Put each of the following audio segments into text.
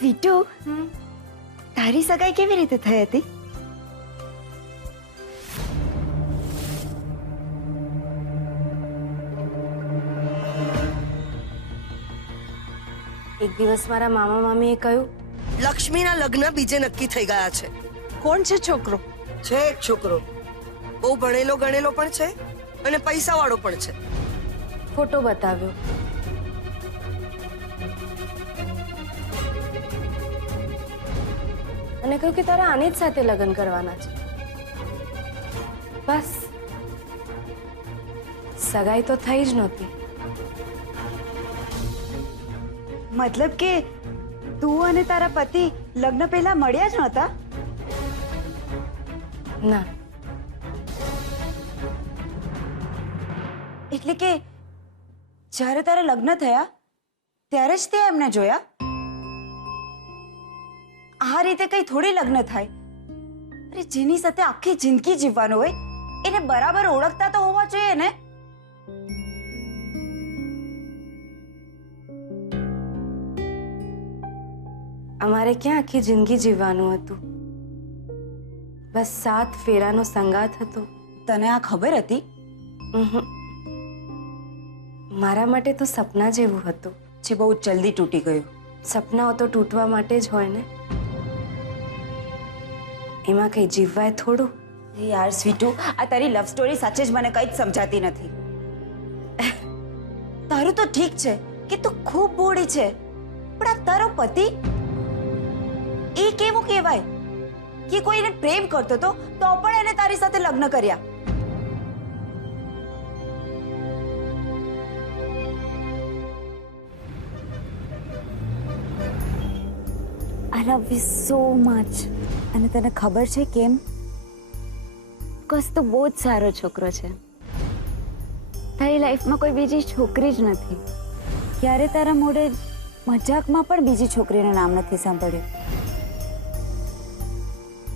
સ્વીટુ, તારી સગાઈ કેવી રીતે થઈ હતી? એક દિવસ મારા મામા મામીએ કહ્યું, લક્ષ્મીના લગ્ન બીજે નક્કી થઈ ગયા છે. કોણ છે છોકરો? છે એક છોકરો, બહુ ભણેલો ગણેલો પણ છે અને પૈસાવાળો પણ છે. ફોટો બતાવ્યો. અને કહ્યું કે તારા આની જ સાથે લગ્ન કરવાના છે. બસ, સગાઈ તો થઈ જ નહોતી. મતલબ કે તું અને તારા પતિ લગ્ન પહેલા મળ્યા જ નહોતા? ના. એટલે કે જ્યારે તારા લગ્ન થયા ત્યારે જ તે એમને જોયા? આ રીતે કઈ થોડી લગ્ન થાય? અરે જેની સાથે આખી જિંદગી જીવવાનું હોય એને બરાબર ઓળખતા તો હોવા જોઈએ ને. અમારે ક્યાં આખી જિંદગી જીવવાનું હતું? બસ 7 ફેરાનો સંગાત હતો. તને આ ખબર હતી? મારા માટે તો સપના જેવું હતું. જે બહુ જલ્દી તૂટી ગયું. સપનાઓ તો તૂટવા માટે જ હોય ને, એમાં કઈ જીવવાય થોડું. યાર સ્વીટુ, આ તારી લવ સ્ટોરી સાચે જ મને કઈ જ સમજાતી નથી. તારું તો ઠીક છે કે તું ખૂબ બોળી છે, પણ આ તારો પતિ એ કેવું કહેવાય કે કોઈને પ્રેમ કરતો તો પણ એને તારી સાથે લગ્ન કર્યા. I love you so much. અને તને ખબર છે કેમ? કસ તો બહુ જ સારો છોકરો છે. તારી લાઈફમાં કોઈ બીજી છોકરી જ નથી. ક્યારે તારા મોઢે મજાકમાં પણ બીજી છોકરીનું નામ નથી સાંભળ્યું.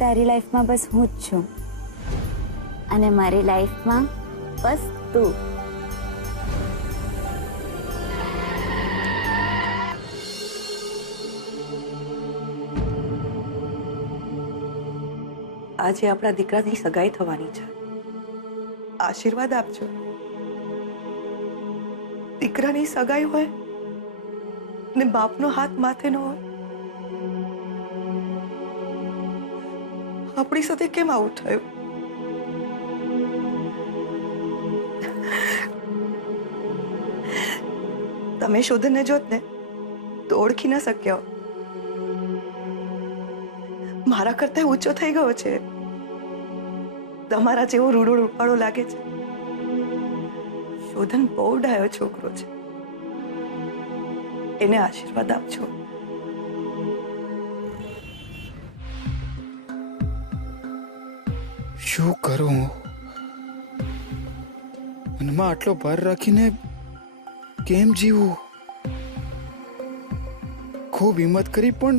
તારી લાઈફમાં બસ હું જ છું અને મારી લાઈફમાં બસ તું. આજે આપણા દીકરાની સગાઈ થવાની છે. આશીર્વાદ આપજો. દીકરાની સગાઈ હોય ને બાપનો હાથ માથે ન હોય. આપણી સાથે કેમ આવું થયું? તમે શોધને જોત ને તો ઓળખી ન શક્યો. મારા કરતા ઊંચો થઈ ગયો છે. તમારા જેવો રૂડો રૂપાળો લાગે છે. શોધન બહુ ડાયો છોકરો છે. એને આશીર્વાદ આપજો. શું કરું? મનમાં આટલો ભાર રાખીને કેમ જીવું? ખૂબ હિંમત કરી પણ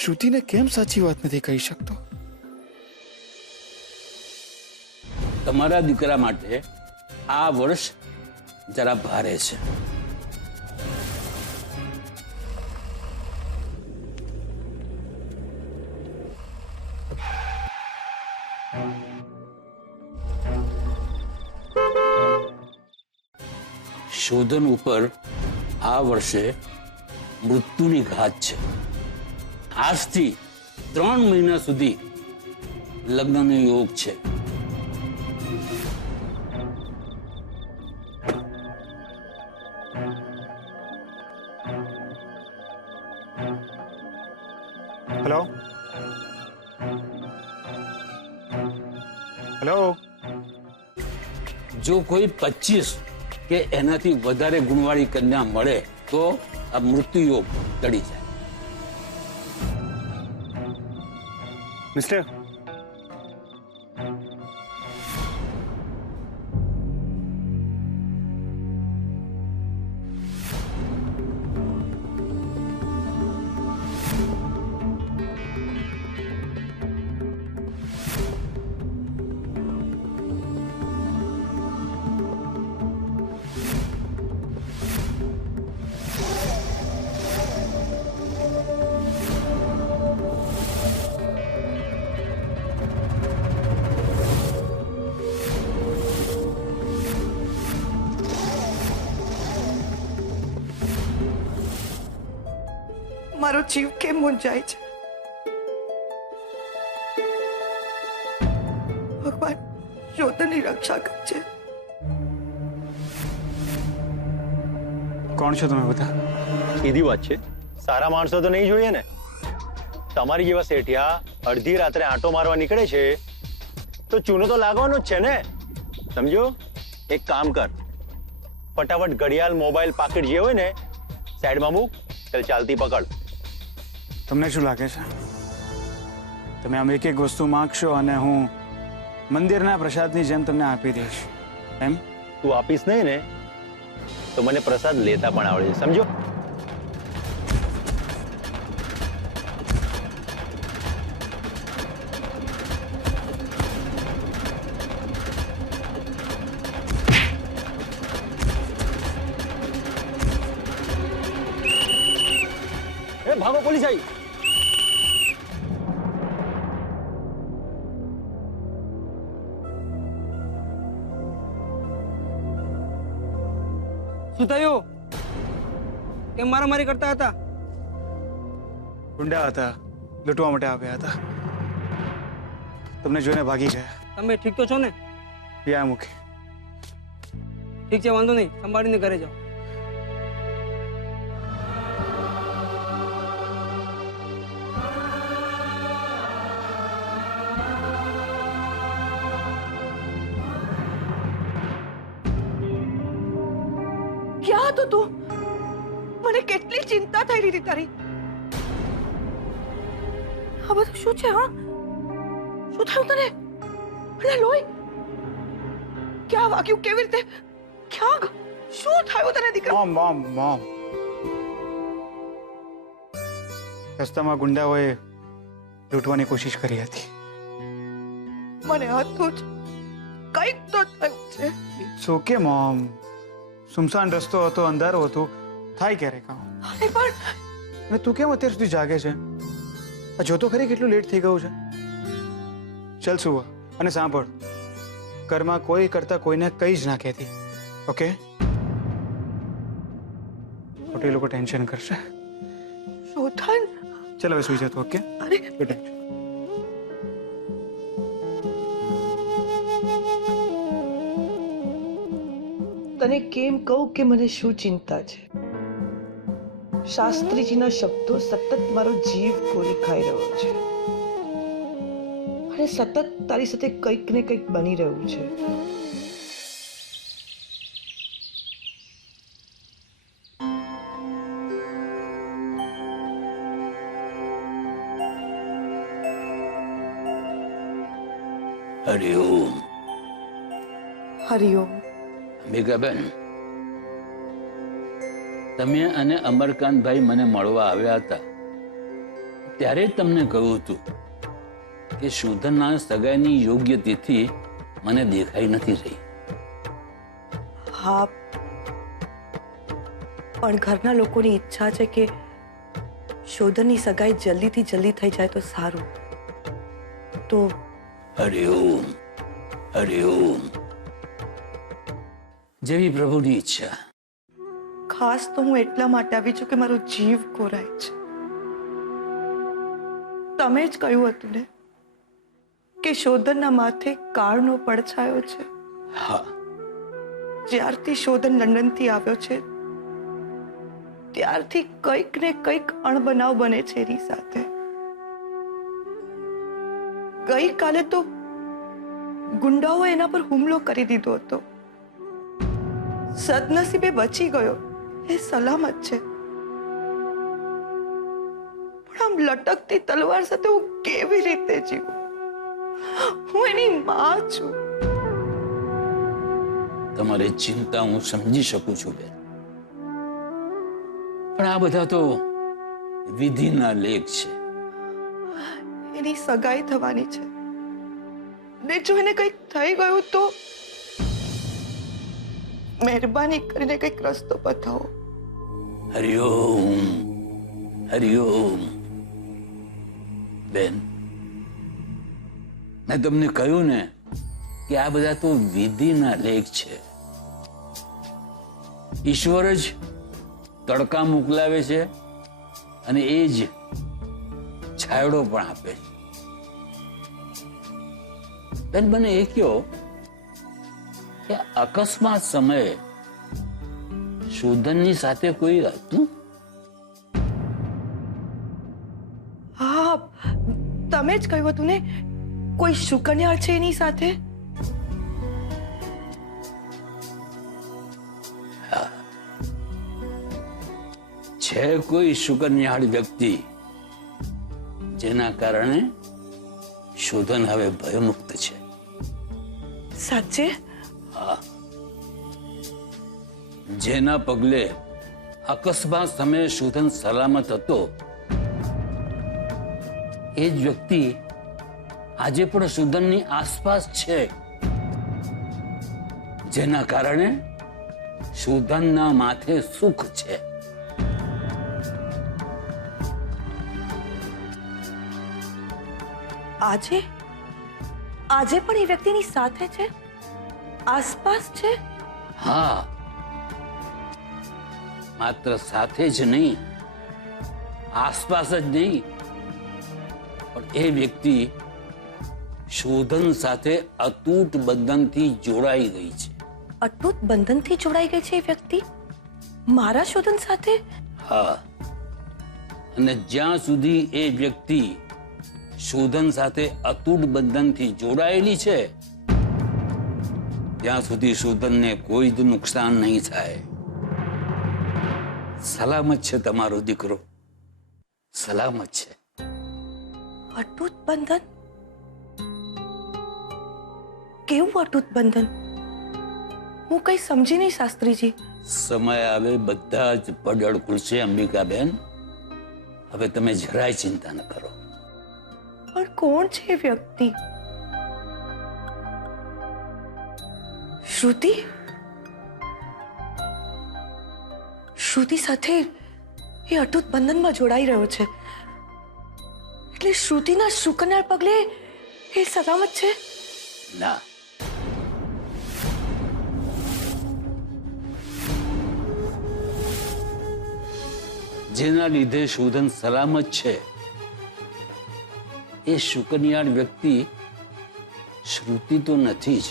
શ્રુતિને કેમ સાચી વાત નથી કહી શકતો? તમારા દીકરા માટે આ વર્ષ જરા ભારે છે. શોધન ઉપર આ વર્ષે મૃત્યુની ઘાત છે. આજથી 3 મહિના સુધી લગ્નનો યોગ છે. Hello hello. જો કોઈ 25 કે એનાથી વધારે ગુણવાળી કન્યા મળે તો આ મૃત્યુ યોગ ટળી જાય. મિસ્ટર, મારો જીવ કેમ મૂંઝાય છે? ભગવાન શોધનની રક્ષા કરજે. કોણ છો તમે બધા? સીધી વાત છે, સારા માણસો તો નહીં જોઈએ ને. તમારી જેવા શેઠિયા અડધી રાત્રે આંટો મારવા નીકળે છે તો ચૂનો તો લાગવાનો જ છે ને. સમજો? એક કામ કર, ફટાફટ ઘડિયાળ, મોબાઈલ, પાકીટ જે હોય ને સાઈડમાં મૂક, ચાલ ચાલતી પકડ. તમને શું લાગે છે તમે આમ એક એક વસ્તુ માંગશો અને હું મંદિરના પ્રસાદની જેમ તમને આપી દઈશ એમ? તું આપીશ નહીં ને તો મને પ્રસાદ લેતા પણ આવડે છે, સમજો? ભાગો, પોલીસ આવી. શું થયું? કેમ મારામારી કરતા હતા? ગુંડા હતા, લૂંટવા માટે આવ્યા હતા. તમને જોઈને ભાગી ગયા. તમે ઠીક તો છો ને? પિયા મૂકી. ઠીક છે, વાંધો નહીં, સંભાળીને ઘરે જાઓ. ક્યાં હતો તું? મને કેટલી ચિંતા થઈ રહી હતી તારી. આ બધું શું છે? હા, શું થયું તને? અરે લોહી ક્યાં વાગ્યું? કેવી રીતે? ક્યાં? શું થયું તને દીકરા? મોમ મોમ મોમ રસ્તામાં ગુંડાઓએ લૂંટવાની કોશિશ કરી હતી. મને હતું જ કંઈક તો થયું છે. સો કે મોમ, સુમસાન રસ્તો હતો, અંધારો હતો, થાય ક્યારેક આવું. અરે પણ અને તું કેમ અત્યાર સુધી જાગે છે? આ જોતો ખરી કેટલું લેટ થઈ ગયું છે. ચાલ સુવા અને સાંભળ, ઘરમાં કોઈ કરતા કોઈને કઈ જ ના કહેતી, ઓકે? ખોટી લોકો ટેન્શન કરશે. શોધન, ચાલ હવે સુઈ જતો, ઓકે? અરે ગુડ નાઇટ. તને કેમ કહું કે મને શું ચિંતા છે? શાસ્ત્રીજીના શબ્દો સતત મારો જીવ કોરી ખાઈ રહ્યો છે અને સતત તારી સાથે કંઈક ને કંઈક બની રહ્યું છે. હરિઓમ. હરિઓમ. મેઘાબેન, તમે અને અમરકાંતભાઈ મને મળવા આવ્યા હતા ત્યારે જ તમને કહ્યું હતું કે શોધનના સગાઈની યોગ્ય તિથિ મને દેખાઈ નથી રહી. હા, પણ ઘરના લોકોની ઈચ્છા છે કે શોધનની સગાઈ જલ્દીથી જલ્દી થઈ જાય તો સારું. તો હરિઓમ, હરિઓમ. જેવી પ્રભુની ઈચ્છા. ખાસ તો હું એટલા માટે આવી છું કે મારો જીવ કોરાય છે. તમે જ કહ્યું હતું ને કે શોધનના માથે કાળનો પડછાયો છે. હા, જ્યારથી શોધન લંડનથી આવ્યો છે ત્યારથી કંઈક ને કંઈક અણબનાવ બને છે એની સાથે. ગઈકાલે તો ગુંડાઓએ એના પર હુમલો કરી દીધો હતો. સદનસીબે બચી ગયો, એ સલામત છે. પણ આમ લટકતી તલવાર સાથે હું કેવી રીતે જીવું? હું એની માં છું. તમારી ચિંતા હું સમજી શકું છું બેન, પણ આ બધા તો વિધિના લેખ છે. એની સગાઈ થવાની છે ને જો એને કંઈક થઈ ગયું તો મહેરબાની કરીને કંઈક રસ્તો બતાવો. હરિઓમ, હરિઓમ. બેન, મેં તમને કહ્યું ને કે આ બધા તો વિધિના લેખ છે. ઈશ્વર જ તડકા મોકલાવે છે અને એ જ છાયડો પણ આપે છે. બેન, મને એ કહો કે અકસ્માત સમયે શોધનની સાથે કોઈ હતું? હા, તમે જ કહ્યું હતું ને, કોઈ શુકન્યા છે એની સાથે. છે કોઈ શુકન્યાળ વ્યક્તિ જેના કારણે શોધન હવે ભયમુક્ત છે. સાચે? જેના પગલે અકસ્માત સમયે શોધન સલામત હતો, એ જ વ્યક્તિ આજે પણ શોધનની આસપાસ છે, જેના કારણે શોધનના માથે સુખ છે. આજે આજે પણ એ વ્યક્તિની સાથે છે, આસપાસ છે. હા, માત્ર સાથે જ નહીં, આસપાસ જ નહીં, પણ એ વ્યક્તિ શોધન સાથે અતૂટ બંધનથી જોડાઈ ગઈ છે. અતૂટ બંધનથી જોડાઈ ગઈ છે એ વ્યક્તિ મારા શોધન સાથે? હા, અને જ્યાં સુધી એ વ્યક્તિ શોધન સાથે અતૂટ બંધનથી જોડાયેલી છે, ત્યાં સુધી શોધનને કોઈ જ નુકસાન નહીં થાય. સલામત છે તમારો દીકરો, સલામત છે. અતૂટ બંધન? કેવું અતૂટ બંધન? હું કઈ સમજી નહીં શાસ્ત્રીજી. સમય આવે બધા જ પડળ ખુલશે અંબિકાબેન. હવે તમે જરાય ચિંતા ન કરો. પણ કોણ છે એ વ્યક્તિ? શ્રુતિ? શ્રુતિ સાથે એ અતૂટ બંધનમાં જોડાઈ રહ્યો છે, એટલે શ્રુતિના શુકન્યાળ પગલે એ સલામત છે? ના, જેના લીધે શોધન સલામત છે, એ શુકન્યાળ વ્યક્તિ શ્રુતિ તો નથી જ,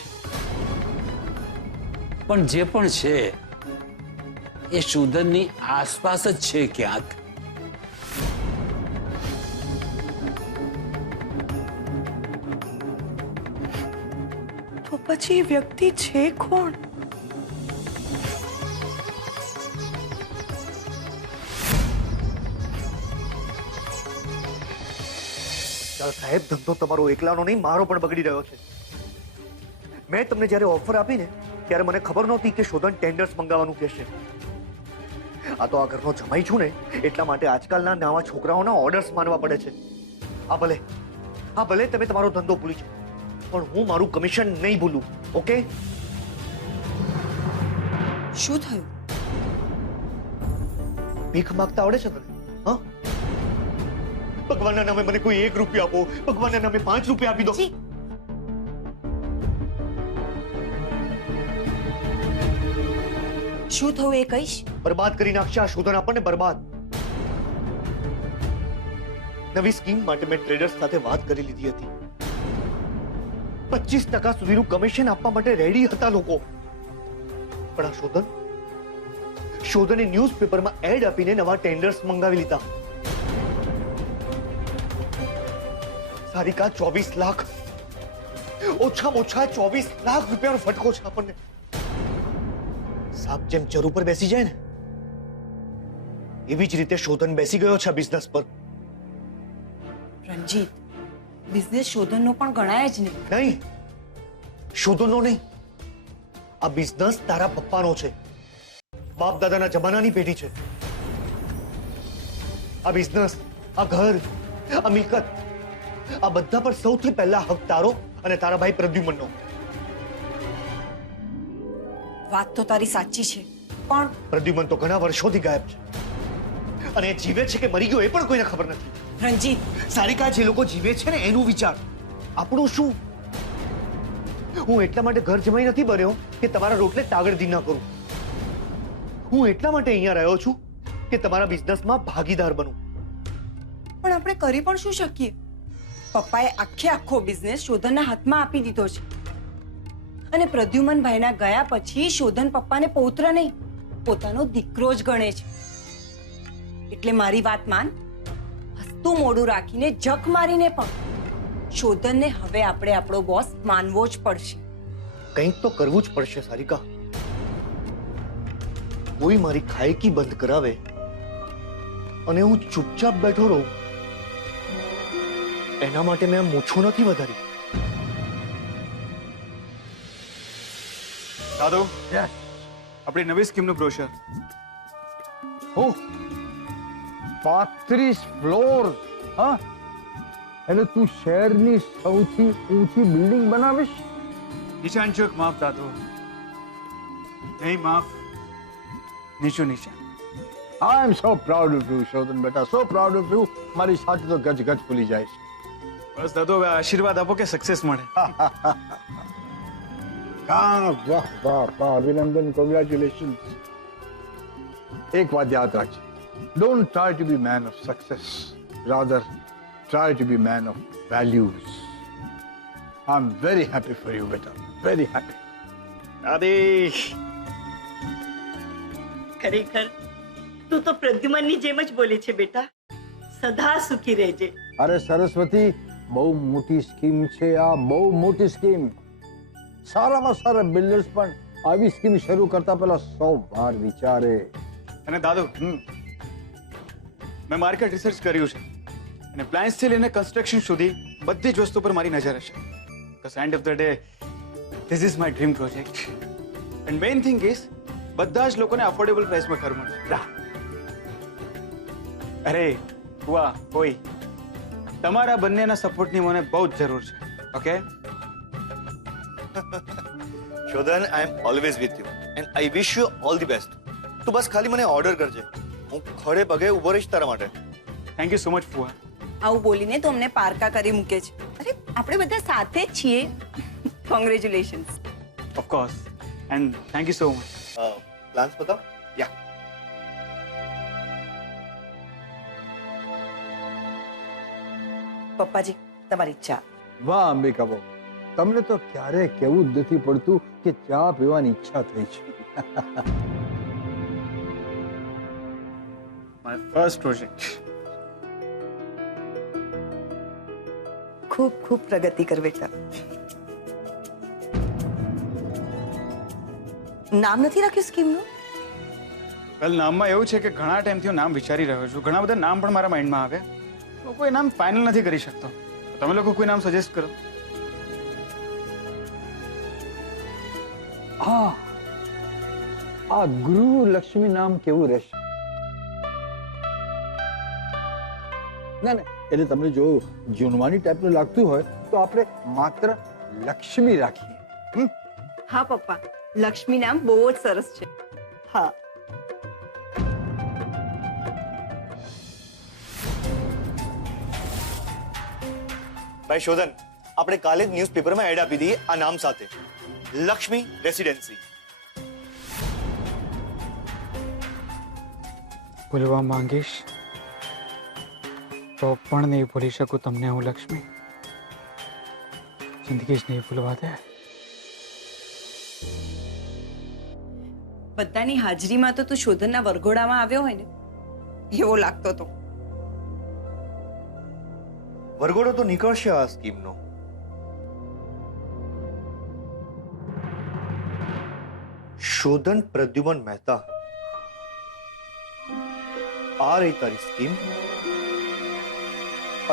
પણ જે પણ છે એ શોધનની આસપાસ જ છે ક્યાંક. તો પછી એ વ્યક્તિ છે કોણ? સાહેબ, ધંધો તમારો એકલાનો નહીં, મારો પણ બગડી રહ્યો છે. મેં તમને જ્યારે ઓફર આપી ને, ત્યારે મને ખબર નહોતી કે શોધન ટેન્ડર્સ મંગાવવાનું કહેશે. આ તો આ ઘરનો જમાઈ છું ને, એટલા માટે આજકાલના નવા છોકરાઓના ઓર્ડર્સ માનવા પડે છે. આ ભલે તમે તમારો ધંધો ભૂલી જાઓ, પણ હું મારું કમિશન નહીં ભૂલું. ઓકે? શું થયું? ભીખ માંગતા આવડે છે તને? હા, ભગવાનના નામે મને કોઈ 1 રૂપિયો આપો, ભગવાનના નામે 5 રૂપિયા આપી દો. શું થયું એ કહીશ? બરબાદ કરી નાખશે આ શોધન આપણને, બરબાદ. નવી સ્કીમ માટે મેં ટ્રેડર્સ સાથે વાત કરી લીધી હતી. 25% સુધીનું કમિશન આપવા માટે રેડી હતા લોકો. પણ આ શોધને ન્યૂઝપેપરમાં એડ આપીને નવા ટેન્ડર્સ મંગાવી લીધા. સારિકા, 24 લાખ, ઓછામાં ઓછા 24 લાખ રૂપિયાનો ફટકો છે આપણને. સાપ જેમ ચર ઉપર બેસી જાય ને, એવી જ રીતે શોધન બેસી ગયો છે આ બિઝનેસ પર. રણજીત, બિઝનેસ શોધનનો પણ ગણાય જ નહીં. નહીં, શોધનનો નહીં, આ બિઝનેસ તારા પપ્પાનો છે, બાપ દાદાના જમાનાની પેઢી છે. આ બિઝનેસ, આ ઘર, આ મિલકત, આ બધા પર સૌથી પહેલા હક તારો અને તારા ભાઈ પ્રદ્યુમનનો. વાત તો તારી સાચી છે, પણ પ્રદ્યુમન તો ઘણા વર્ષોથી ગાયબ છે, અને એ જીવે છે કે મરી ગયો એ પણ કોઈને ખબર નથી. રણજીત, સારિકા, જે લોકો જીવે છે ને એનું વિચાર, આપણું શું? હું એટલા માટે ઘર જમાઈ નથી બન્યો કે તમારા રોટલે તાગડધી ના કરું. હું એટલા માટે અહીંયા રહ્યો છું કે તમારા બિઝનેસમાં ભાગીદાર બનું. પણ આપણે કરી પણ શું શકીએ? પપ્પાએ આખો બિઝનેસ શોધનના હાથમાં આપી દીધો છે અને પ્રદ્યુમનભાઈના ગયા પછી શોધન પપ્પાને પૌત્ર નહીં પોતાનો દીકરો જ ગણે છે. એટલે મારી વાત માન, હસતું મોઢું રાખીને જક મારીને પણ શોધનને હવે આપણે આપણો બોસ માનવો જ પડશે. કંઈક તો કરવું જ પડશે સારિકા. કોઈ મારી ખાયકી બંધ કરાવે અને હું ચૂપચાપ બેઠો રહું, એના માટે મેં મૂછો નથી વધારી. દાદુ, આપણી નવી સ્કીમનું બ્રોશર. હું 35 ફ્લોર, હા? એટલે તું શહેરની સૌથી ઊંચી બિલ્ડિંગ બનાવીશ? નિશાન ચોક માફ દાદુ, નહીં માફ, નીચું નિશાન. આઈ એમ સો પ્રાઉડ ઓફ યુ શોધન બેટા, સો પ્રાઉડ ઓફ યુ. મારી સાથે તો ગજ ગજ ફૂલી જાય છે. બસ દાદુ, હવે આશીર્વાદ આપો કે સક્સેસ મળે. વાહ વાહ વાહ, અભિનંદન, કોંગ્રેચ્યુલેશન્સ. એક વાત યાદ રાખજે, don't try to be man of success, rather try to be man of values. I am very happy for you બેટા, વેરી હેપી. દાદી, ખરેખર તું તો પ્રદ્યુમનની જેમ જ બોલે છે બેટા. સદા સુખી રહેજે. અરે સરસ્વતી, બહુ મોટી સ્કીમ છે આ, બહુ મોટી સ્કીમ. સારામાં સારા બિલ્ડર્સ પણ આવી સ્કીમ શરૂ કરતા પહેલા 100 વાર વિચારે. અને દાદુ, મેં માર્કેટ રિસર્ચ કર્યું છે અને પ્લાન્સથી લઈને કન્સ્ટ્રક્શન સુધી બધી જ વસ્તુ પર મારી નજર હશે. Because end of the day this is my dream project. And main thing is બધા જ લોકોને અફોર્ડેબલ પ્રાઇસમાં ઘર મળશે. અરે વાહ, કોઈ તમારા બંનેના સપોર્ટની મને બહુ જ જરૂર છે. Okay Shodhan, I am always with you and I wish you all the best. તું બસ ખાલી મને ઓર્ડર કરજે, હું ખડે પગે ઉભો રહીશ તારા માટે. થેન્ક યુ સો મચ ફુવા. આવું બોલીને તો અમને પારકા કરી મૂકે છે. અરે આપણે બધા સાથે જ છીએ. Congratulations. Of course, and thank you so much. Plans બતાવ. યા, પપ્પાજી, તમારી ચા. વાહ અંબિકા બહુ, તમને તો ક્યારે કેવું જ નથી પડતું કે ચા પીવાની ઈચ્છા થઈ છે. My first project. ખૂબ ખૂબ પ્રગતિ કર બેટા. નામ નથી રાખ્યું સ્કીમનું? વેલ, નામમાં એવું છે કે ઘણા ટાઈમથી હું નામ વિચારી રહ્યો છું. ઘણા બધા નામ પણ મારા માઇન્ડમાં આવે, હું કોઈ નામ ફાઇનલ નથી કરી શકતો. તમે લોકો કોઈ નામ સજેસ્ટ કરો. આ ગૃહ લક્ષ્મી નામ કેવું રહેશે? ના ના, એટલે તમને જો જૂનવાણી ટાઈપનું લાગતું હોય તો આપણે માત્ર લક્ષ્મી રાખીએ. હા પપ્પા, લક્ષ્મી નામ બહુ જ સરસ છે. હા. ભાઈ શોધન, આપણે કાલે જ ન્યૂઝપેપરમાં એડ આપી દઈએ આ નામ સાથે, લક્ષ્મી રેસિડેન્સી. ભૂલવા માંગીશ તો પણ નહીં ભૂલી શકું તમને હું લક્ષ્મી. જિંદગી જ નહીં ભૂલવા દે. બધાની હાજરીમાં તો તું શોધનના વરઘોડામાં આવ્યો હોય ને એવો લાગતો હતો. વરઘોડો તો નીકળશે આ સ્કીમનો. શોધન પ્રદ્યુમન મહેતા, આ રહી તારી સ્કીમ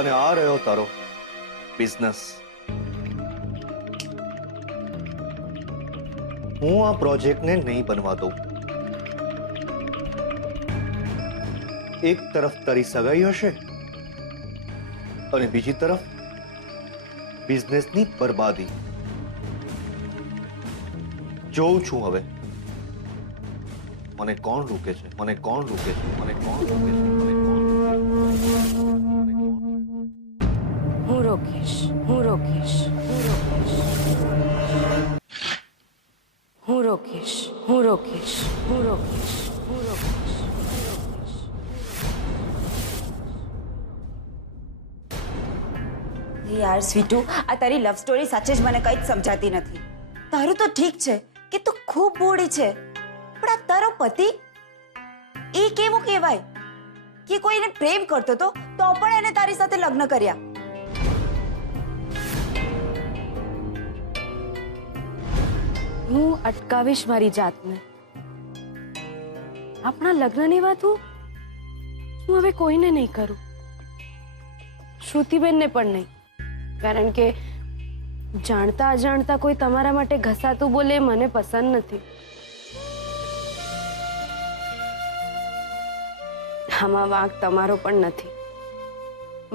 અને આ રહ્યો તારો બિઝનેસ. હું આ પ્રોજેક્ટને નહીં બનવા દઉં. એક તરફ તારી સગાઈ હશે અને બીજી તરફ બિઝનેસની બરબાદી. જોઉં છું હવે મને કોણ રોકે છે, મને કોણ રોકે છે, મને કોણ રોકે છે, મને કોણ હું રોકીશ, હું રોકીશ, હું રોકીશ, હું રોકીશ, હું રોકીશ, હું રોકીશ, હું રોકીશ. યાર સ્વીટુ, આ તારી લવ સ્ટોરી સાચે જ મને કંઈ જ સમજાતી નથી. તારું તો ઠીક છે કે તું ખૂબ બોળી છે, પણ આ તારો પતિ એ કેવું કહેવાય કે કોઈને પ્રેમ કરતો તો પણ એને તારી સાથે લગ્ન કર્યા. હું અટકાવીશ મારી જાતને. આપણા લગ્નની વાત હું હવે કોઈને નહીં કરું, શ્રુતિબેનને પણ નહીં, કારણ કે જાણતા અજાણતા કોઈ તમારા માટે ઘસાતું બોલે એ મને પસંદ નથી. આમાં વાંક તમારો પણ નથી.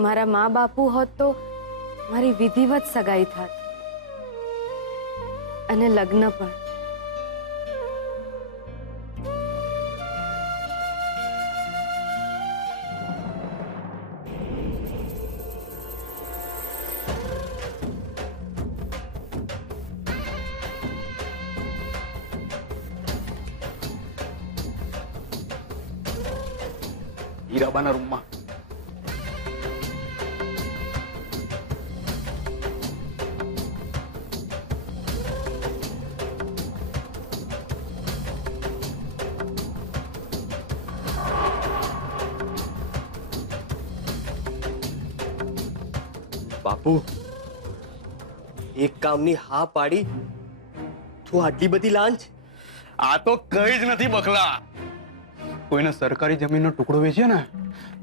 મારા મા બાપુ હોત તો મારી વિધિવત સગાઈ થાત અને લગ્ન પણ. હીરાબાના રૂમમાં બાપુ, એક કામની હા પાડી તું આટલી બધી લાંચ? આ તો કઈ જ નથી બકલા. કોઈને સરકારી જમીનનો ટુકડો વેચે ને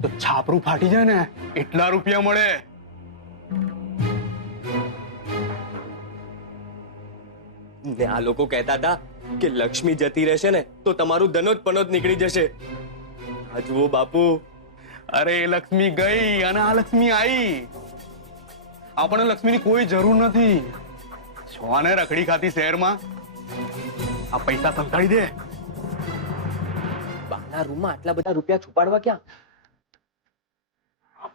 તો છાપરું ફાટી જાય ને એટલા રૂપિયા મળે. ને આ લોકો કહેતા હતા કે લક્ષ્મી જતી રહેશે ને તો તમારું ધનોજ પનોજ નીકળી જશે. આ જુઓ બાપુ, અરે એ લક્ષ્મી ગઈ અને આ લક્ષ્મી આવી. આપણને લક્ષ્મીની કોઈ જરૂર નથી. છોને રખડી ખાતી શહેરમાં આ પૈસા સંતાડી દે. બાના રૂમમાં આટલા બધા રૂપિયા છુપાડવા ક્યાં?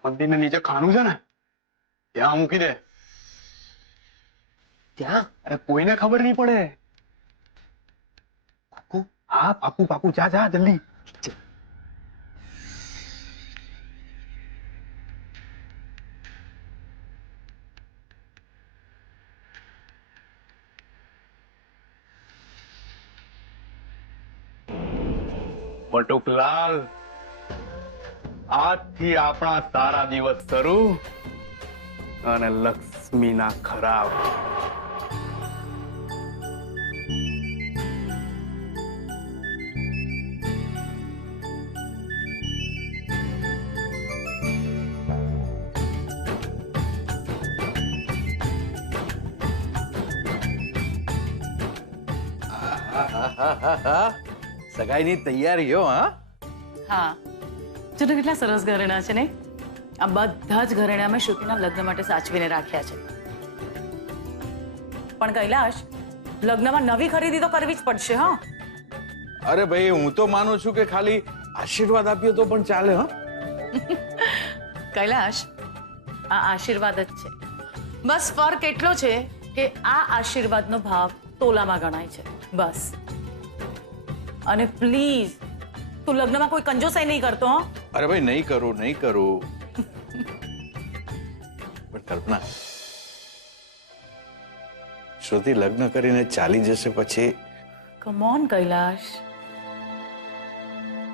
મંદિરને નીચે ખાનું છે ને ત્યાં મૂકી દે. ત્યાં? અરે કોઈને ખબર નહીં પડે. પાકું? હા પાકું પાકું. જા જા જલ્દી. બટુકલાલ, આજથી આપણા સારા દિવસ શરૂ અને લક્ષ્મીના ખરાબ. સગાઈની તૈયારીઓ. હા, જો કેટલા સરસ ઘરેણા છે ને. આ બધા જ ઘરેણા મેં શ્રુતિના લગ્ન માટે સાચવીને રાખ્યા છે. પણ કૈલાશ, લગ્નમાં નવી ખરીદી તો કરવી જ પડશે. હા, અરે ભાઈ, હું તો માનું છું કે ખાલી આશીર્વાદ આપીએ તો પણ ચાલે. હા કૈલાશ, આ આશીર્વાદ જ છે. બસ ફરક એટલો છે કે આ આશીર્વાદનો ભાવ તોલામાં ગણાય છે. બસ. અને પ્લીઝ તું લગ્નમાં કોઈ કંજોસાઈ નહીં કરતો. અરે ભાઈ, નહીં કરું નહીં કરું. પણ કલ્પના, શ્રુતિ લગ્ન કરીને ચાલી જશે પછી? કમ ઓન કૈલાશ,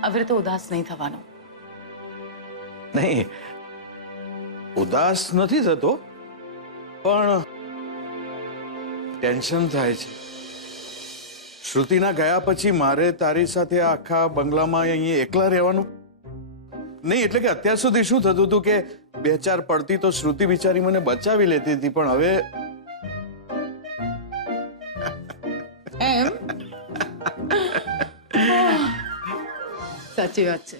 હવે તો ઉદાસ નહીં થવાનો. નહીં, ઉદાસ નથી થતો, પણ ટેન્શન થાય છે. શ્રુતિના ગયા પછી મારે તારી સાથે આખા બંગલામાં અહીં એકલા રહેવાનું નહીં. એટલે કે અત્યાર સુધી શું થતું હતું કે બે ચાર પડતી તો શ્રુતિ બિચારી મને બચાવી લેતી હતી, પણ હવે એમ? સાચી વાત છે.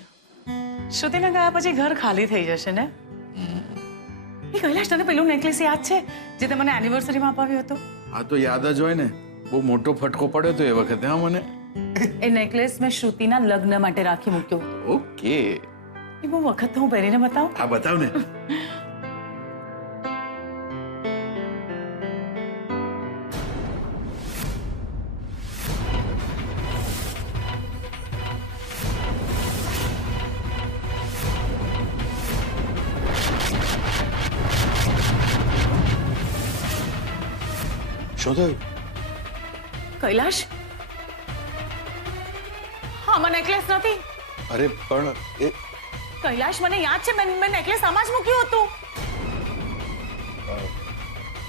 શ્રુતિના ગયા પછી ઘર ખાલી થઈ જશે ને. એ કૈલાશ, તને પેલું નેકલેસ યાદ છે જે તે મને એનિવર્સરીમાં અપાવ્યો હતો? આ તો યાદ જ હોય ને. બહુ મોટો ફટકો પડ્યો તો એ વખતે. હા, મને એ નેકલેસ મેં શ્રુતિના લગ્ન માટે રાખી મૂક્યો. ઓકે. એ બહુ વખત હું પહેરીને બતાવું. હા, બતાવ ને. શું થયું? કૈલાશ, આમાં નેકલેસ નથી. અરે પણ એ કૈલાશ, મને યાદ છે મેં નેકલેસ આમાં જ મૂક્યું હતું.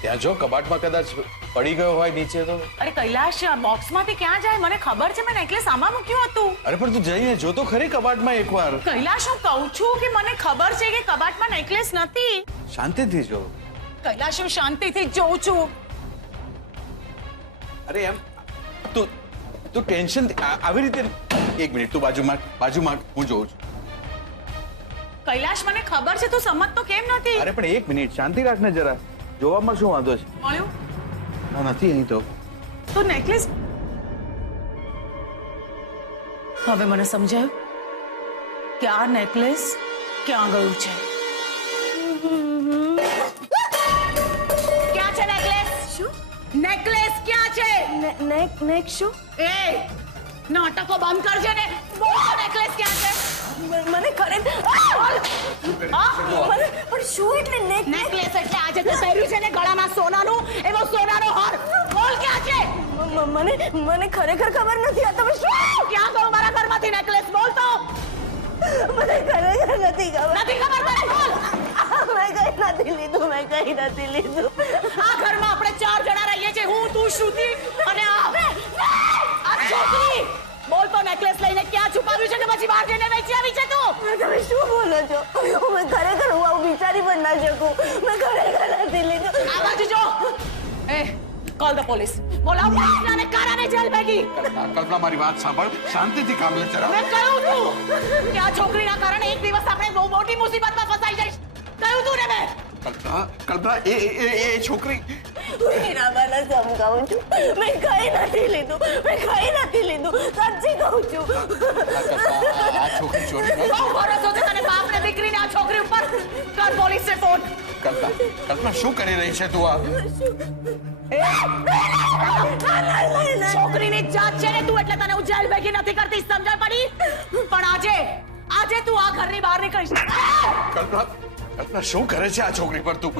ત્યાં જો કબાટમાં કદાચ પડી ગયો હોય નીચે તો. અરે કૈલાશ, આ બોક્સમાંથી ક્યાં જાય? મને ખબર છે મેં નેકલેસ આમાં મૂક્યું હતું. અરે પણ તું જઈને જો તો ખરી કબાટમાં એકવાર. કૈલાશ, હું કહું છું કે મને ખબર છે કે કબાટમાં નેકલેસ નથી. શાંતિથી જો. કૈલાશ, હું શાંતિથી જ જોઉં છું. અરે એમ તું ટેન્શન આવી રીતે. એક મિનિટ, તું બાજુમાં હું જોઉં છું. કૈલાશ, મને ખબર છે તું સમજતો કેમ નથી. અરે પણ એક મિનિટ શાંતિ રાખને જરા. જોવામાં શું વાંધો છે? મળ્યું? નથી અહીં તો. તો નેકલેસ. હવે મને સમજાયું કે આ નેકલેસ ક્યાં ગયું છે. ક્યાં છે નેકલેસ? શું નેકલેસ ક્યાં છે? નેક શું? એ નાટકો બંધ કરજે ને. બોલ, નેકલેસ ક્યાં છે? મને ખરે પણ શું એટલે નેકલેસ એટલે આજે તે પહેર્યું છે ને ગળામાં સોનાનું, એવો સોનાનો હાર. બોલ ક્યાં છે? મને ખરેખર ખબર નથી. આ તમે શું ક્યાં ગયો મારા ઘરમાંથી નેકલેસ? બોલ તો. મને ખરેખર નથી ખબર. નથી ખબર મને? બોલ. મેં કઈ નથી લીધું. આ ઘરમાં આપણે 4 જણા રહીએ છીએ, હું, તું, શ્રુતિ અને આ છોકરી. બોલ તો, નેકલેસ લઈને ક્યાં છુપાવ્યું છે કે પછી બહાર જઈને વેચી આવી છે તું? તમે શું બોલો છો? હું ખરેખર આવું વિચારી પણ ના શકું. મેં ખરેખર નથી લીધું. આ બાજુ જો. એ કોલ ધ પોલીસ. બોલાવ પોલીસને અને કારાને જેલ ભેગી. કલ્પના, મારી વાત સાંભળ. શાંતિથી કામ લે જરા. મેં કહ્યું તું કે આ છોકરીના કારણે એક દિવસ આપણે બહુ મોટી મુસીબતમાં ફસાઈ જઈશ. કહ્યું તું ને મેં. કલ્પના, એ છોકરી. હીરાબાને સમજાવું છું. મેં કઈ નથી લીધું. સાચી કહું છું. આ છોકરી ચોરી ન. બહુ ભરોસો છે તને બાપ ને દીકરીને આ છોકરી ઉપર. કર પોલીસને ફોન. કલ્પના, શું કરી રહી છે તું? આ છોકરીની જાત છે ને તું, એટલે તને હું જેલ ભેગી નથી કરતી. સમજાય પડી? પણ આજે તું આ ઘરની બહાર નીકળીશ. કલ્પના, શું કરે છે આ છોકરી પર તું?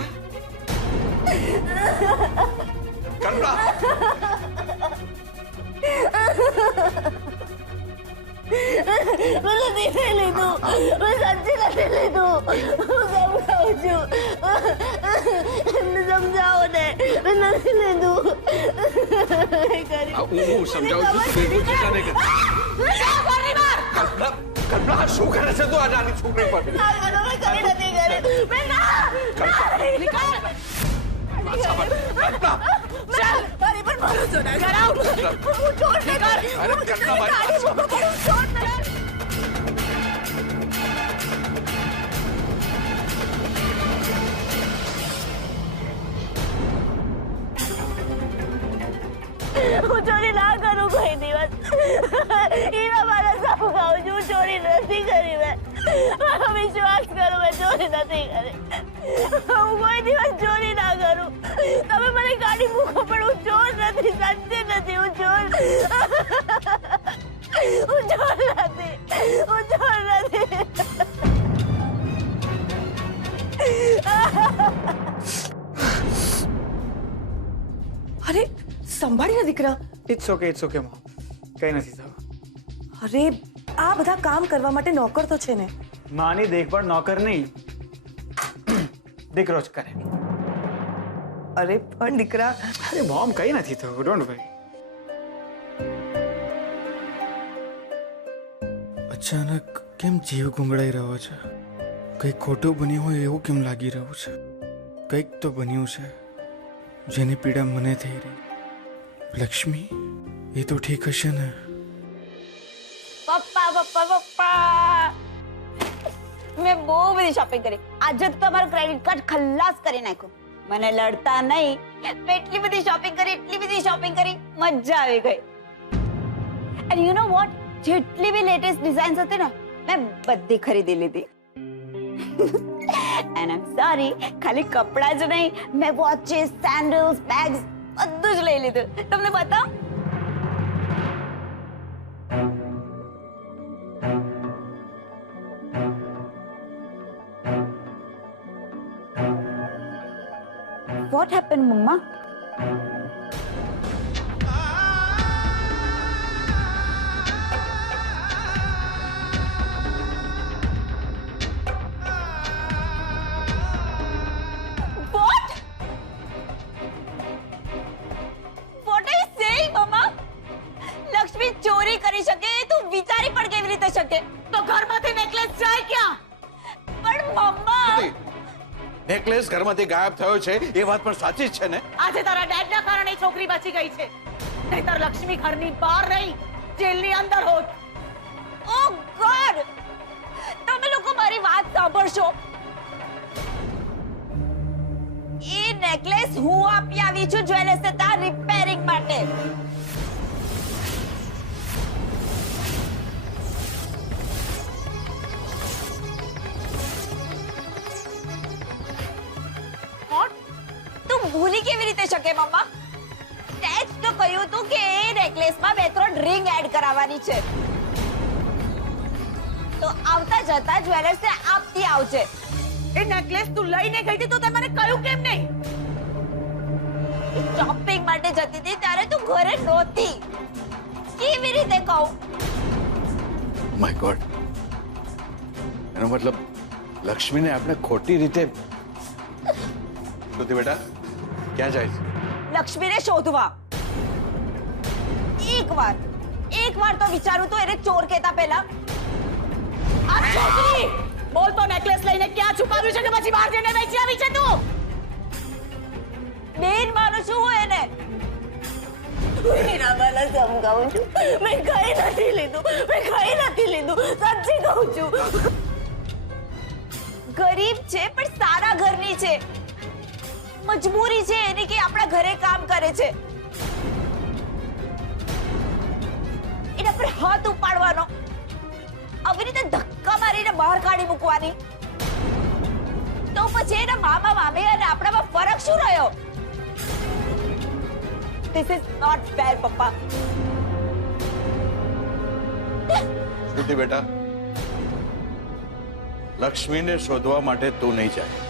કલ્પના, મેં નથી લીધું. મેં સાચી નથી લીધું. હું સમજાવું છું. એમને સમજાવો ને. મેં નથી લીધું. હું સમજાવું છું. કલ્પના, શું કરે છે તું આ નાની છોકરી પર? મેં કરી નથી કરી. મેં ના. મારી પર ભરોસો ના કરાવ. હું છોડ નહીં કર. હું ચોરી ના કરું કોઈ દિવસ. હીરા મારા સમજાવું છું. ચોરી નથી કરી મેં. વિશ્વાસ કરો, મેં ચોરી નથી કરી. હું કોઈ દિવસ ચોરી ના કરું. તમે મને ગાડી મૂકો પણ હું ચોર નથી. સાચે નથી. હું ચોર નથી. અરે સંભાળીને દીકરા. It's okay mom. કઈ નથી થયું. અરે આ બધા કામ કરવા માટે નોકર તો છે ને. માની દેખભાળ નોકર નહીં, દીકરો જ કરે. અરે પણ દીકરા. અરે મોમ, કઈ નથી થયું. Don't worry. અચાનક કેમ જીવ ગુંગળાઈ રહ્યો છે? કંઈક ખોટું બન્યું હોય એવું કેમ લાગી રહ્યું છે? કંઈક તો બન્યું છે જેની પીડા મને થઈ રહી. લક્ષ્મી, એ તો ઠીક હશે ને? પપ્પા મેં બહુ બધી શોપિંગ કરી. આજે તો તમારું ક્રેડિટ કાર્ડ ખલ્લાસ કરી નાખ્યું. મને લડતા નહીં. એટલી બધી શોપિંગ કરી મજા આવી ગઈ. એન્ડ યુ નો વોટ, જેટલી બી લેટેસ્ટ ડિઝાઇન્સ હતી ને મેં બધી ખરીદી લીધી. એન્ડ આઈ એમ સોરી, ખાલી કપડા જ નહીં, મેં વોચેસ, સેન્ડલ્સ, બેગ્સ બધું જ લઈ લીધું. તમને બતાવ. What happened, Mama? શકે તો ઘરમાંથી નેકલેસ જાય ક્યાં? પણ મમ્મા, નેકલેસ ઘરમાંથી ગાયબ થયો છે એ વાત પણ સાચી જ છે ને? આજે તારા ડેડના કારણે છોકરી બચી ગઈ છે, નહીંતર લક્ષ્મી ઘરની બહાર રહી જેલની અંદર હોત. ઓ ગોડ, તમે લોકો મારી વાત સાંભળશો. એ નેકલેસ હું આપી આવી છું જ્વેલર્સ ત્યાં રિપેરિંગ માટે. તું ભૂલી કેવી રીતે શકે મમ્મા? તે જ તો કહ્યું તું કે એ નેકલેસમાં 2-3 રિંગ એડ કરાવવાની છે, તો આવતા જતા જ્વેલર્સ આપતી આવજે. એ નેકલેસ તું લઈને ગઈ હતી તો તે મને કહ્યું કેમ નહીં? શોપિંગ માટે જતી હતી ત્યારે તું ઘરે નહોતી. કેવી રીતે કહું? માય ગોડ, એનો મતલબ લક્ષ્મીને આપણે ખોટી રીતે. શ્રુતિ બેટા, ક્યાં જાય છે? લક્ષ્મીને શોધવા. એક વાર તો વિચારું તો એને ચોર કહેતા પહેલા. આ છોકરી બોલ તો, નેકલેસ લઈને ક્યાં છુપાવ્યું છે કે પછી બહાર જઈને વેચી આવી છે તું? બેન માનું છું હું એને. મીરાબાલા સમજાવું છું, મેં કઈ નથી લીધું, સાચી કહું છું. ગરીબ છે પણ સારા ઘરની છે. મજબૂરી છે એની કે આપણા ઘરે કામ કરે છે. એના પર હાથ ઉપાડવાનો, આવી રીતે ધક્કા મારીને બહાર કાઢી મૂકવાની, તો પછી એના મામા મામી અને આપણામાં ફરક શું રહ્યો? This is not fair, પપ્પા. શ્રુતિ બેટા, લક્ષ્મીને શોધવા માટે તું નહીં જાય.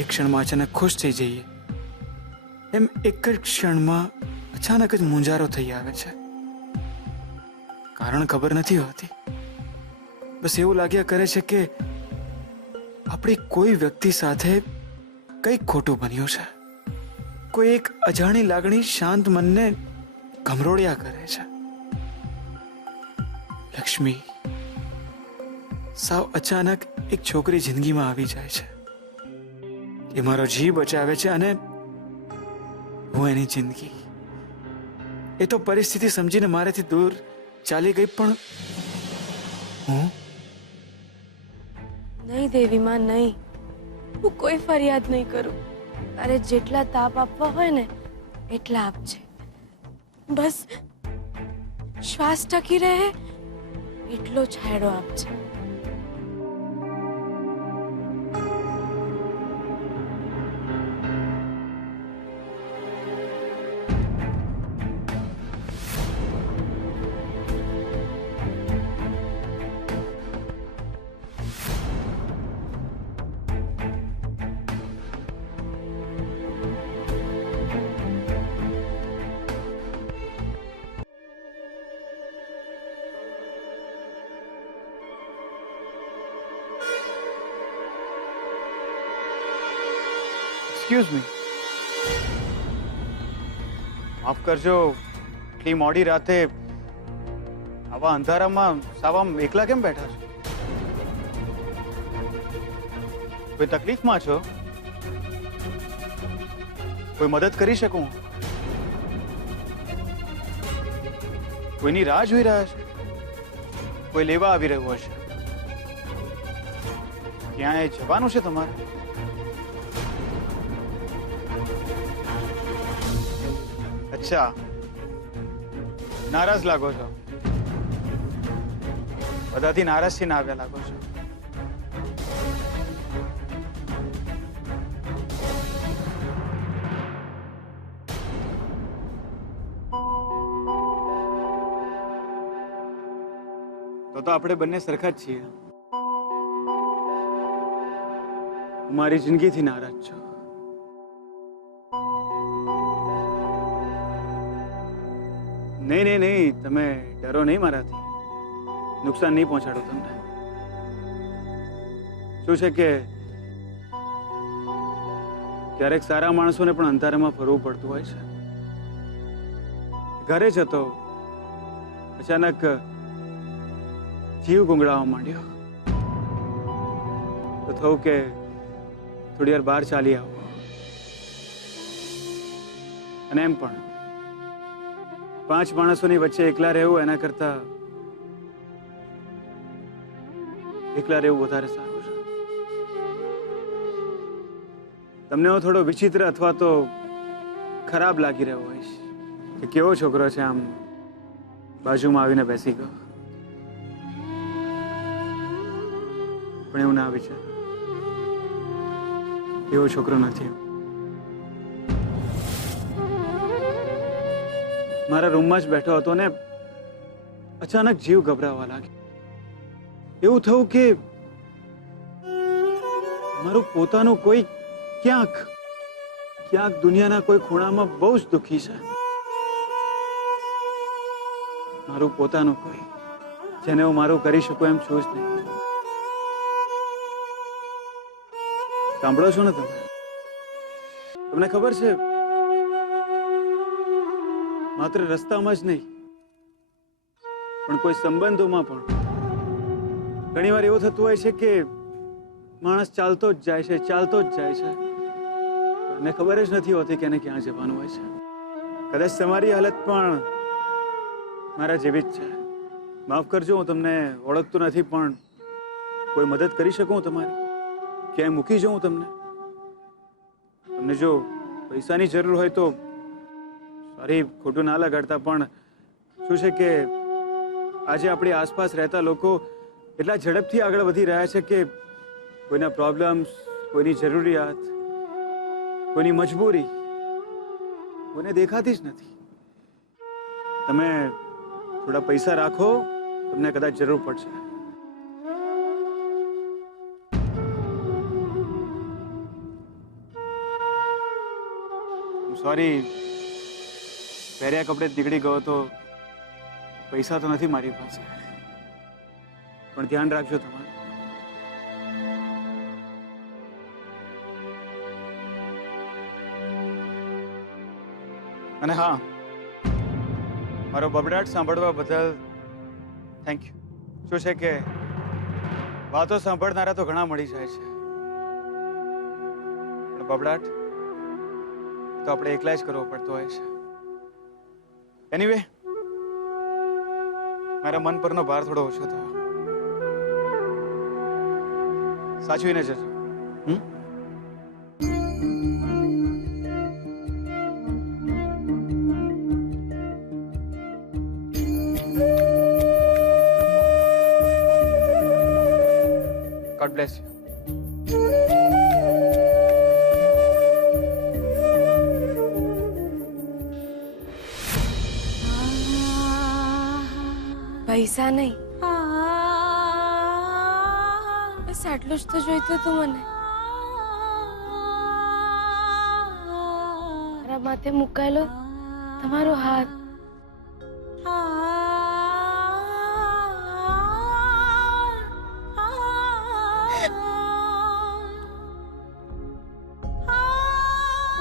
એક ક્ષણમાં અચાનક ખુશ થઈ જઈએ એમ એક જ ક્ષણમાં અચાનક જ મૂંઝારો થઈ આવે છે. કારણ ખબર નથી હોતી, બસ એવું લાગ્યા કરે છે કે આપણી કોઈ વ્યક્તિ સાથે કંઈક ખોટું બન્યું છે. કોઈ એક અજાણી લાગણી શાંત મનને ગમરોળ્યા કરે છે. લક્ષ્મી સાવ અચાનક એક છોકરી જિંદગીમાં આવી જાય છે. એ મારો જીવ બચાવે છે અને હું એની જિંદગી. એ તો પરિસ્થિતિ સમજીને મારાથી દૂર ચાલી ગઈ, પણ હું નહીં દેવીમાં, નહીં. હું કોઈ ફરિયાદ નહીં કરું. તારે જેટલા તાપ આપવા હોય ને એટલા આપજે. બસ શ્વાસ ટકી રહે એટલો છાંયડો આપજે. એક્સક્યુઝ મી, માફ કરજો, એટલી મોડી રાતે આવા અંધારામાં સાવામ એકલા કેમ બેઠા છો? કોઈ તકલીફમાં છો? કોઈ મદદ કરી શકું? કોઈની રાહ જોઈ રહ્યા છે? કોઈ લેવા આવી રહ્યું હશે? ક્યાંય જવાનું છે તમારે? અચ્છા, નારાજ લાગો છો. બધાથી નારાજ થઈને આવ્યા લાગો છો. તો આપણે બંને સરખા જ છીએ. હું મારી જિંદગીથી નારાજ છું. નહીં નહીં નહીં, તમે ડરો નહીં મારાથી. નુકસાન નહીં પહોંચાડો તમને. શું છે કે ક્યારેક સારા માણસોને પણ અંધારામાં ફરવું પડતું હોય છે. ઘરે જ હતો, અચાનક જીવ ગુંગળાવા માંડ્યો. તો થયું કે થોડી વાર બહાર ચાલી આવો. અને એમ પણ 5 માણસોની વચ્ચે એકલા રહેવું એના કરતા એકલા રહેવું વધારે સારું છે. તમને હું થોડો વિચિત્ર અથવા તો ખરાબ લાગી રહ્યો હોઈશ કે કેવો છોકરો છે, આમ બાજુમાં આવીને બેસી ગયો. પણ એવું ના વિચાર, એવો છોકરો નથી. મારા રૂમમાં જ બેઠો હતો ને અચાનક જીવ ગભરાવા લાગ્યો. એવું થયું કે મારું પોતાનું કોઈ ક્યાંક દુનિયાના કોઈ ખૂણામાં બહુ જ દુઃખી છે. મારું પોતાનું કોઈ જેને હું મારું કરી શકું એમ છું જ નહીં. સાંભળો છો ને તમે? તમને ખબર છે, માત્ર રસ્તામાં જ નહીં પણ કોઈ સંબંધોમાં પણ ઘણી વાર એવું થતું હોય છે કે માણસ ચાલતો જ જાય છે. એને ખબર જ નથી હોતી કે એને ક્યાં જવાનું હોય છે. કદાચ તમારી હાલત પણ મારા જેવી જ છે. માફ કરજો, હું તમને ઓળખતો નથી, પણ કોઈ મદદ કરી શકું તમારી? ક્યાંય મૂકી જાઉં તમને? તમને જો પૈસાની જરૂર હોય તો સોરી, ખોટું ના લગાડતા, પણ શું છે કે આજે આપણી આસપાસ રહેતા લોકો એટલા ઝડપથી આગળ વધી રહ્યા છે કે કોઈના પ્રોબ્લેમ્સ, કોઈની જરૂરિયાત, કોઈની મજબૂરી કોઈને દેખાતી જ નથી. તમે થોડા પૈસા રાખો, તમને કદાચ જરૂર પડશે. સોરી, પહેર્યા કપડે નીકળી ગયો તો પૈસા તો નથી મારી પાસે, પણ ધ્યાન રાખજો તમારે. અને હા, મારો બબડાટ સાંભળવા બદલ થેન્ક યુ. શું છે કે વાતો સાંભળનારા તો ઘણા મળી જાય છે, પણ બબડાટ તો આપણે એકલા જ કરવો પડતો હોય છે. એનીવે, મારા મન પરનો ભાર થોડો ઓછો થયો. સાચવીને જજો. God bless you. પૈસા નહીં, બસ આટલું જ તો જોઈતું હતું મને. મારા માથે મુકાયેલો તમારો હાથ,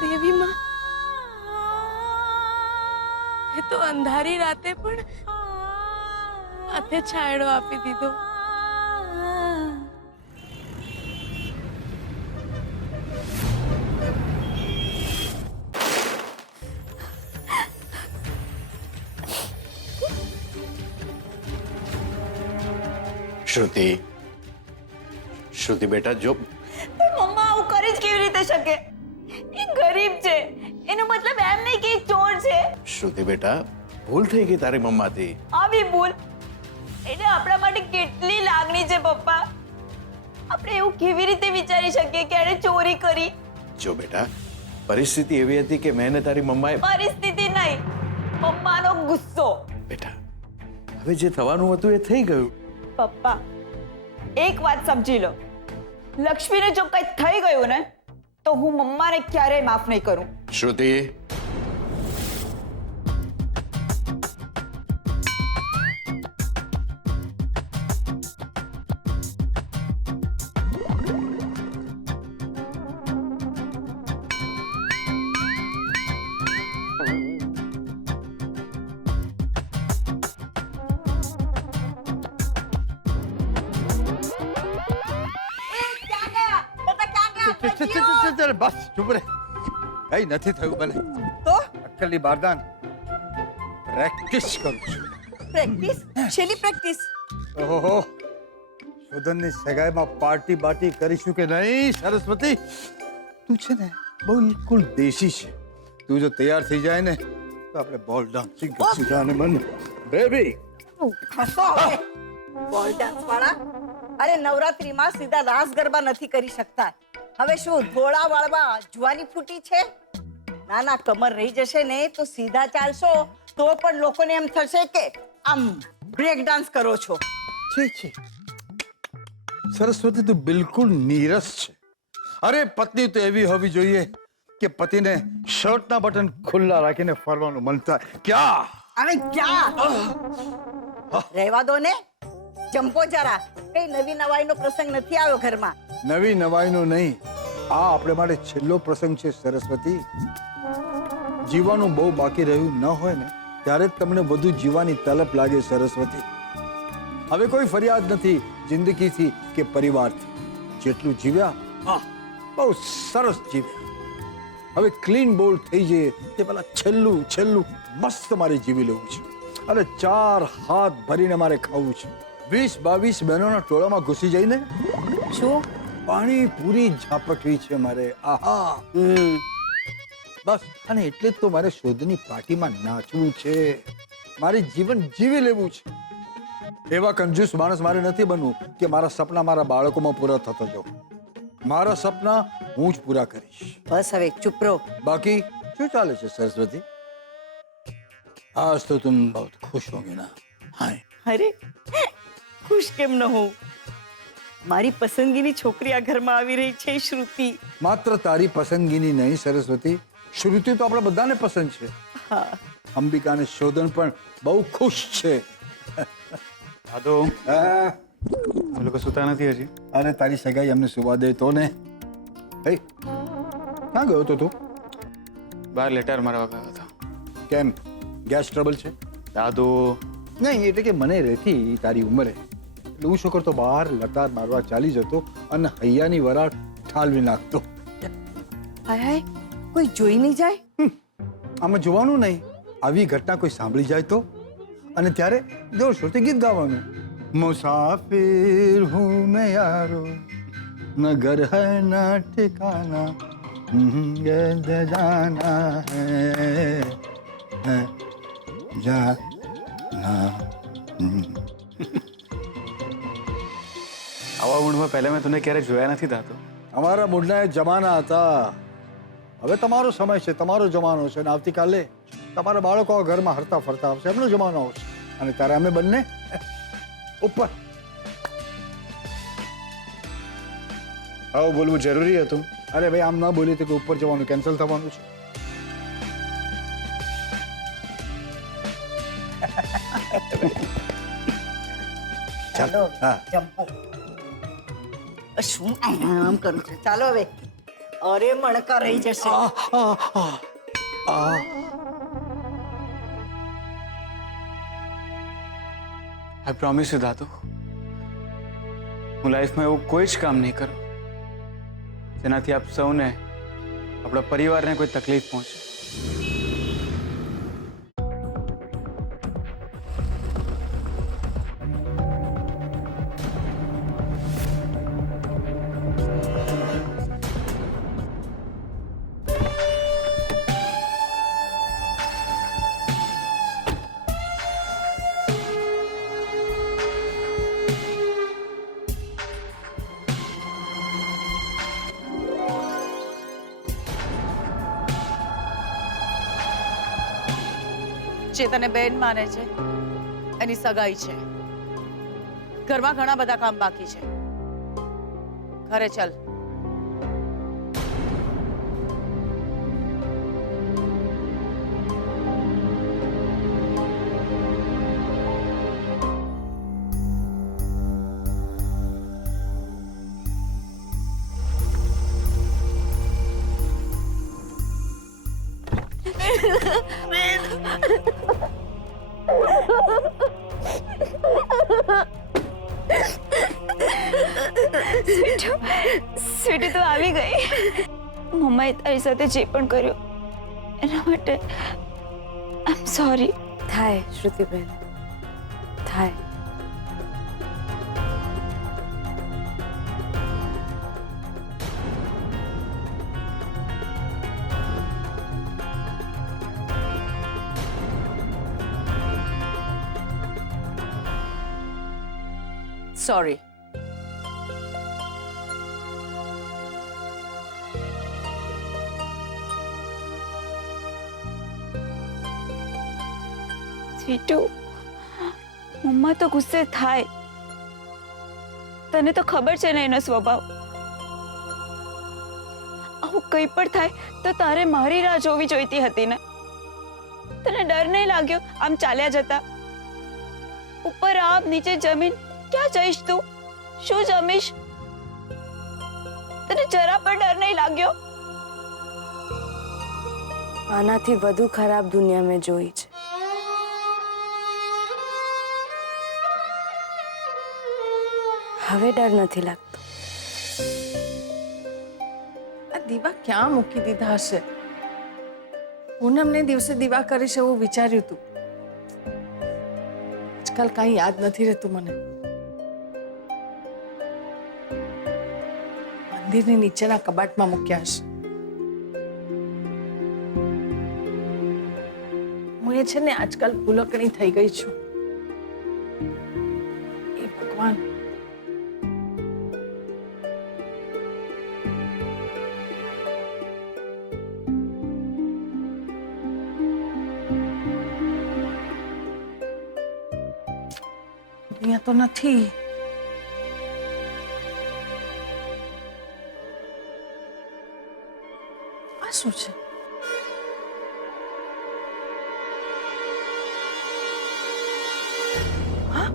દેવી માં, એ તો અંધારી રાતે પણ માથે છાંયડો આપી દીધો. શ્રુતિ, શ્રુતિ બેટા, જો પણ મમ્મા આવું કરી જ કેવી રીતે શકે? એ ગરીબ છે, એનો મતલબ એમ નહીં કે એ ચોર છે. શ્રુતિ બેટા, ભૂલ થઈ ગઈ તારી મમ્માથી. આવી ભૂલ એને આપણા માટે કેટલી લાગણી છે પપ્પા. આપણે એવું કેવી રીતે વિચારી શકીએ કે એણે ચોરી કરી? જો બેટા, પરિસ્થિતિ એવી હતી કે મેં ને તારી મમ્માએ પરિસ્થિતિ નહીં, મમ્માનો ગુસ્સો. બેટા, હવે જે થવાનું હતું એ થઈ ગયું. પપ્પા એક વાત સમજી લો, લક્ષ્મીને જો કંઈ થઈ ગયું ને તો હું મમ્માને ક્યારેય માફ નહીં કરું. શ્રુતિ, બસ ચૂપ રે. કઈ નથી થયું મને તો અક્કલી બારદાન. પ્રેક્ટિસ કરું છું. પ્રેક્ટિસ છેલ્લી પ્રેક્ટિસ. ઓહો, શોધનની સગાઈમાં પાર્ટી બાટી કરીશું કે નહીં? સરસ્વતી, તું છે ને બિલકુલ દેશી છે. તું જો તૈયાર થઈ જાય ને તો આપણે બોલ ડાન્સિંગ કરીશું. જાને મન બેબી. હસો હવે બોલ ડાન્સ વાળા. અરે નવરાત્રીમાં સીધા રાસ ગરબા નથી કરી શકતા. હવે શું ધોળા વાળવા જુવાની ફૂટી છે? ના ના, કમર રહી જશે ને તો સીધા ચાલશો તો પણ લોકોને એમ થશે કે આમ બ્રેક ડાન્સ કરો છો. છે સરસ્વતી, તું બિલકુલ નીરસ છે. અરે પત્ની તો એવી હોવી જોઈએ કે પતિને શર્ટના બટન ખુલ્લા રાખીને ફરવાનું મન થાય. ક્યાં અરે ક્યાં રહેવા દો ને, જંપો જરા. કઈ નવી નવાઈનો પ્રસંગ નથી આવ્યો ઘરમાં. નવી નવાઈનો નહીં, આ આપણે માટે છેલ્લો પ્રસંગ છે સરસ્વતી. જીવવાનું બહુ બાકી રહ્યું ન હોય ને ત્યારે જ તમને વધુ જીવવાની તલપ લાગે સરસ્વતી. હવે કોઈ ફરિયાદ નથી જિંદગીથી કે પરિવારથી. જેટલું જીવ્યા બહુ સરસ જીવ્યા. હવે ક્લીન બોલ થઈ જઈએ તે પેલા છેલ્લું છેલ્લું મસ્ત મારે જીવી લેવું છે. અને 4 હાથ ભરીને મારે ખાવું છે. 20-22 બહેનોના ટોળામાં ઘૂસી જઈને શું પાણી પૂરી ઝાપટવી છે મારે. આહા, બસ. અને એટલે જ તો મારે શોધની પાર્ટીમાં નાચવું છે. મારે જીવન જીવી લેવું છે. એવા કંજૂસ માણસ મારે નથી બનવું કે મારા સપના મારા બાળકોમાં પૂરા થતા જાઉં. મારા સપના હું જ પૂરા કરીશ. બસ હવે ચૂપ રહો. બાકી શું ચાલે છે સરસ્વતી? આજ તો તુમ બહુ ખુશ હોગી ના? હાય. અરે ખુશ કેમ ન હોઉં? મારી પસંદગીની છોકરી આ ઘરમાં આવી રહી છે, શ્રુતિ. માત્ર તારી પસંદગીની નહીં સરસ્વતી, શ્રુતિ તો આપણે બધાને પસંદ છે. હા, અંબિકા અને શોધન પણ બહુ ખુશ છે. દાદો, અમે લોકો સુતા નથી હજી. અરે તારી સગાઈ અમને સુવા દે તો ને. હે, ક્યાં ગયો તો તું? બહાર લેટર મારવા ગયો હતો. કેમ, ગેસ ટ્રબલ છે? દાદો, નહીં, એટલે કે મને રહેતી તારી ઉંમરે એટલે હું શું કરતો, બહાર લટાર મારવા ચાલી જતો અને હૈયાની વરાળ ઠાલવી નાખતો. હાય હાય, કોઈ જોઈ નહીં જાય? આમાં જોવાનું નહીં, આવી ઘટના કોઈ સાંભળી જાય તો. અને ત્યારે જોર શોરથી ગીત ગાવાનું. મુસાફિર હું મેં યારો, ન ઘર હૈ ન ઠિકાના, જાના હૈ જાના. આવા મૂડમાં પહેલા મેં તને ક્યારે જોયા નથી દાદો. અમારા મૂળના એ જમાના હતા. હવે તમારો સમય છે, તમારો જમાનો છે. અને આવતીકાલે તમારા બાળકો ઘરમાં હરતા ફરતા આવશે, એમનો જમાનો આવશે. અને ત્યારે અમે બંને ઉપર. આવું બોલવું જરૂરી હતું? અરે ભાઈ, આમ ના બોલી તો કે ઉપર જવાનું કેન્સલ થવાનું છે. ચાલો જંપો. શું આમ કરું છું? ચાલો હવે. અરે મણકા રહી જશે. આઈ પ્રોમિસ યુ દાદુ, હું લાઈફમાં એવું કોઈ જ કામ નહીં કરું જેનાથી આપ સૌને, આપણા પરિવારને કોઈ તકલીફ પહોંચે. ચેતને બેન માને છે, એની સગાઈ છે, ઘરમાં ઘણા બધા કામ બાકી છે. ઘરે ચાલ. સ્વીટી તો આવી ગઈ. મમ્માએ તારી સાથે જે પણ કર્યું એના માટે આઈ એમ સોરી. થાય શ્રુતિબેન, થાય. સોરી. સ્વીટુ, મમ્મા તો ગુસ્સે થાય. તને તો ખબર છે ને એનો સ્વભાવ. આવું કંઈ પણ થાય તો તારે મારી રાહ જોવી જોઈતી હતી ને. તને ડર નહીં લાગ્યો આમ ચાલ્યા જતા? ઉપર આપ નીચે જમીન, ક્યાં જઈશ તું? શું જમીશ? તને જરા પણ ડર નહીં લાગ્યો? આનાથી વધુ ખરાબ દુનિયા મેં જોઈ છે. હવે ડર નથી લાગતો. આ દીવા ક્યાં મૂકી દીધા હશે? પૂનમને દિવસે દીવા કરીશ એવું વિચાર્યું હતું. આજકાલ કાંઈ યાદ નથી રહેતું મને. મંદિરની નીચેના કબાટમાં મૂક્યા હશે. હું એ છે ને આજકાલ ભૂલકણી થઈ ગઈ છું. એ ભગવાન, અહીંયા તો નથી. આ શું છે? હા?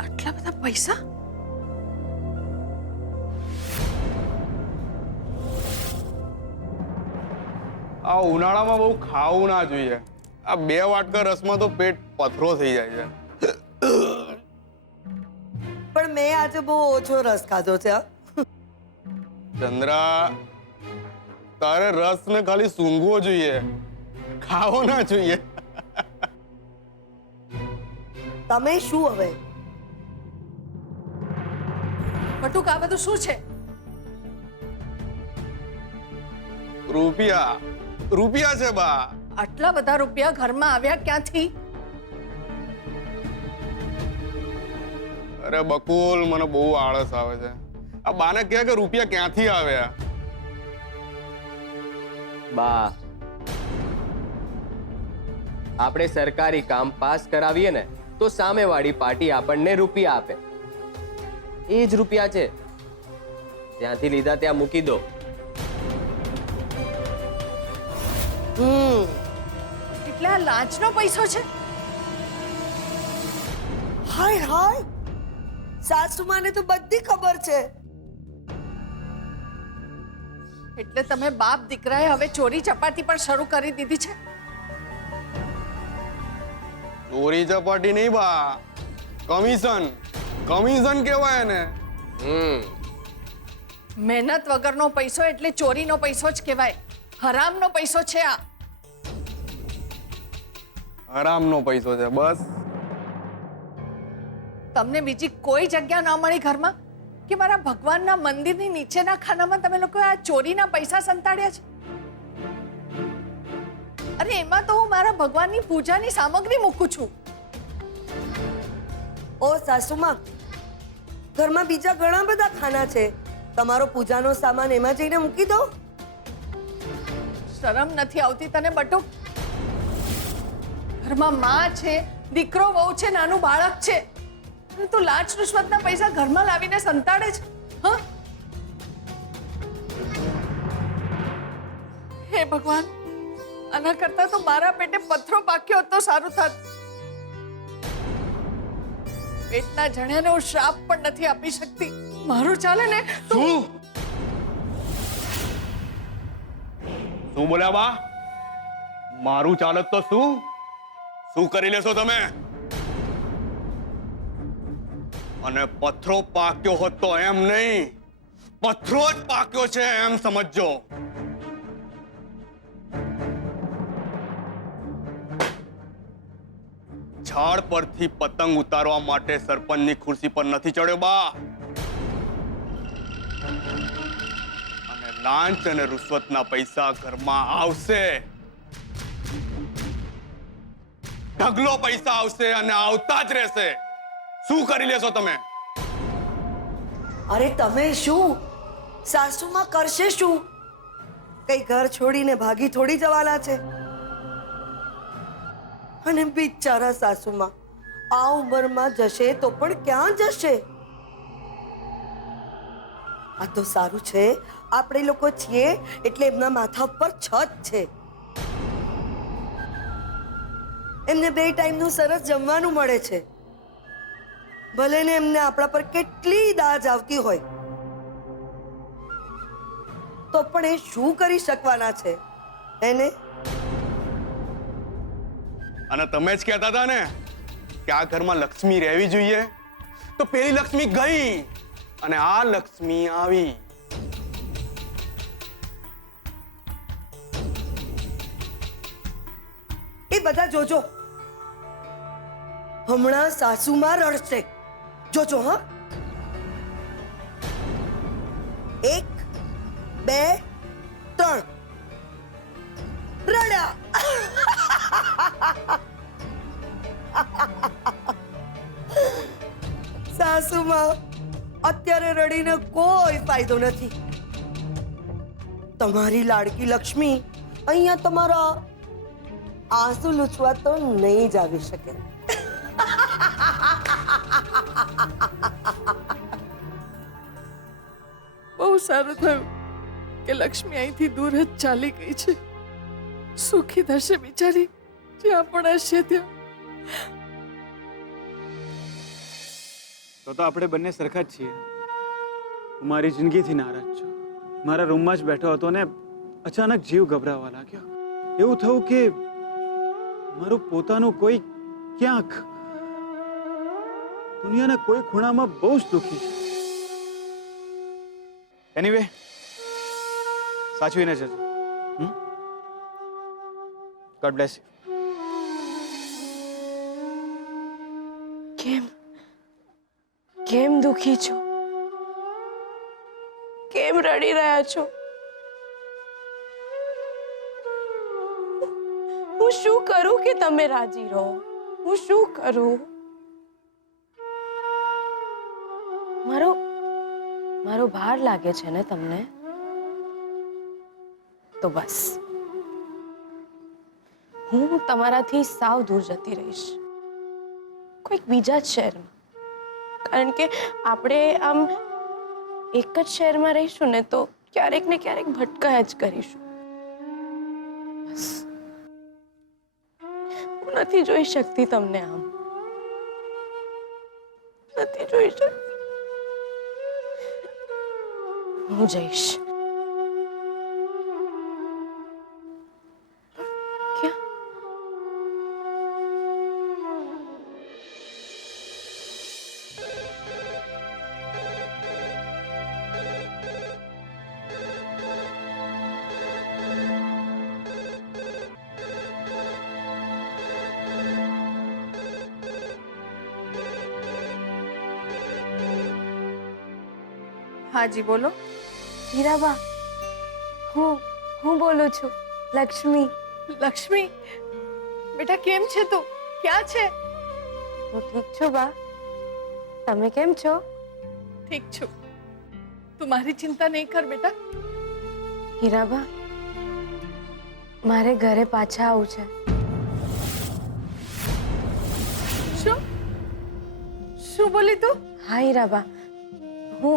આટલા બધા પૈસા? આ ઉનાળામાં બહુ ખાવું ના જોઈએ. આ 2 વાટકા રસમાં તો પેટ પથરો થઈ જાય છે. પણ મેં આજે બહુ ઓછો રસ ખાધો છે. ચંદ્રા, તારે રસ ને ખાલી સૂંઘવો જોઈએ, ખાવો ના જોઈએ. તમે શું હવે? બટુક, આ બધું શું છે? રૂપિયા રૂપિયા છે બા. આટલા બધા રૂપિયા ઘરમાં આવ્યા ક્યાંથી? અરે બકુલ, મને બહુ આળસ આવે છે. આ બાને કહે કે રૂપિયા ક્યાંથી આવ્યા. બા, આપણે સરકારી કામ પાસ કરાવીએ ને તો સામેવાળી પાર્ટી આપણને રૂપિયા આપે. એ જ રૂપિયા છે, ત્યાંથી લીધા ત્યાં મૂકી દો. એટલે આ લાંચનો પૈસો છે? હાય હાય, સાસુમાને તો બધી ખબર છે. એટલે તમે બાપ દીકરાએ હવે ચોરી ચપાટી પણ શરૂ કરી દીધી છે? ચોરી ચપાટી નહીં બા, કમિશન કમિશન કહેવાય ને. મહેનત વગરનો પૈસો એટલે ચોરીનો પૈસો જ કહેવાય. હરામનો પૈસો છે આ. હરામનો પૈસો છે બસ. તમને બીજી કોઈ જગ્યા ન મળી ઘરમાં કે મારા ભગવાનના મંદિરની નીચેના ખાનામાં તમે લોકો આ ચોરીના પૈસા સંતાડ્યા છે? અરે એમાં તો હું મારા ભગવાનની પૂજાની સામગ્રી મૂકું છું. ઓ સાસુમાં, ઘરમાં બીજા ઘણા બધા ખાના છે, તમારો પૂજાનો સામાન એમાં જઈને મૂકી દો. શરમ નથી આવતી તને બટુક? ઘરમાં માં છે, દીકરો વહુ છે, નાનું બાળક છે, અને તું લાંચ રૂશ્વતના પૈસા ઘરમાં લાવીને સંતાડે છે. હા, હે ભગવાન, આના કરતા તો મારા પેટે પથ્થરો પાક્યો હોત તો સારું થાત. પેટના જણ્યાને હું શ્રાપ પણ નથી આપી શકતી. મારું ચાલે ને તો શું બોલ્યા બા? મારું ચાલત તો શું શું કરી લેશો તમે? અને પથ્થરો પાક્યો હોત તો એમ નહીં, પથ્થરો જ પાક્યો છે એમ સમજજો. ઝાડ પરથી પતંગ ઉતારવા માટે સરપંચની ખુરશી પર નથી ચડ્યો બા. અને લાંચ અને રૂશ્વતના પૈસા ઘરમાં આવશે, ઢગલો પૈસા આવશે અને આવતા જ રહેશે. શું કરી લેશો તમે? અરે તમે શું સાસુમાં કરશે શું? કઈ ઘર છોડીને ભાગી થોડી જવાના છે? અને બિચારા સાસુમાં આ ઉંમરમાં જશે તો પણ ક્યાં જશે? આ તો સારું છે આપણે લોકો છીએ એટલે એમના માથા પર છત છે. એમને 2 ટાઈમનું સરસ જમવાનું મળે છે. ભલે ને એમને આપણા પર કેટલી દાજ આવતી હોય તો પણ એ શું કરી શકવાના છે એને? અને તમે જ કહેતા હતા ને કે આ ઘરમાં લક્ષ્મી રહેવી જોઈએ, તો પેલી લક્ષ્મી ગઈ અને આ લક્ષ્મી આવી. એ બધા જોજો, હમણાં સાસુમાં રડશે. જોજો હા. 1 2 3 રડ્યા. સાસુમાં અત્યારે રડીને કોઈ ફાયદો નથી. તમારી લાડકી લક્ષ્મી અહીંયા તમારા આંસુ લૂછવા તો નહીં જ આવી શકે. બહુ સારું થયું કે લક્ષ્મી અહીંથી દૂર જ ચાલી ગઈ છે. સુખી થશે બિચારી, જ્યાં પણ હશે ત્યાં. તો આપણે બંને સરખા જ છીએ. હું મારી જિંદગીથી નારાજ છું. મારા રૂમમાં જ બેઠો હતો ને અચાનક જીવ ગભરાવા લાગ્યો. એવું થયું કે મારું પોતાનું કોઈ ક્યાંક દુનિયાના કોઈ ખૂણામાં બહુ જ દુઃખી છે. એનીવે, સાચવીને જજો. God bless you. કેમ દુખી છો? કેમ રડી રહ્યા છો? હું શું કરું કે તમે રાજી રહો? હું શું કરું? મારો ભાર લાગે છે ને તમને? તો બસ હું તમારાથી સાવ દૂર જતી રહીશ, કોઈક બીજા જ શહેરમાં. કારણ કે આપણે આમ એક જ શહેરમાં રહીશું ને તો ક્યારેક ને ક્યારેક ભટકાયા જ કરીશું. બસ હું નથી જોઈ શકતી તમને, આમ નથી જોઈ શકતી. હું જઈશ. હાજી બોલો. હીરાબા, હું બોલું છું, લક્ષ્મી. લક્ષ્મી બેટા, કેમ છે તું? ક્યાં છે? હું ઠીક છું બા, તમે કેમ છો? ઠીક છું. તું મારી ચિંતા નહીં કર બેટા. હીરાબા, મારે ઘરે પાછા આવવું છે. શું બોલી તું? હા હીરાબા, હું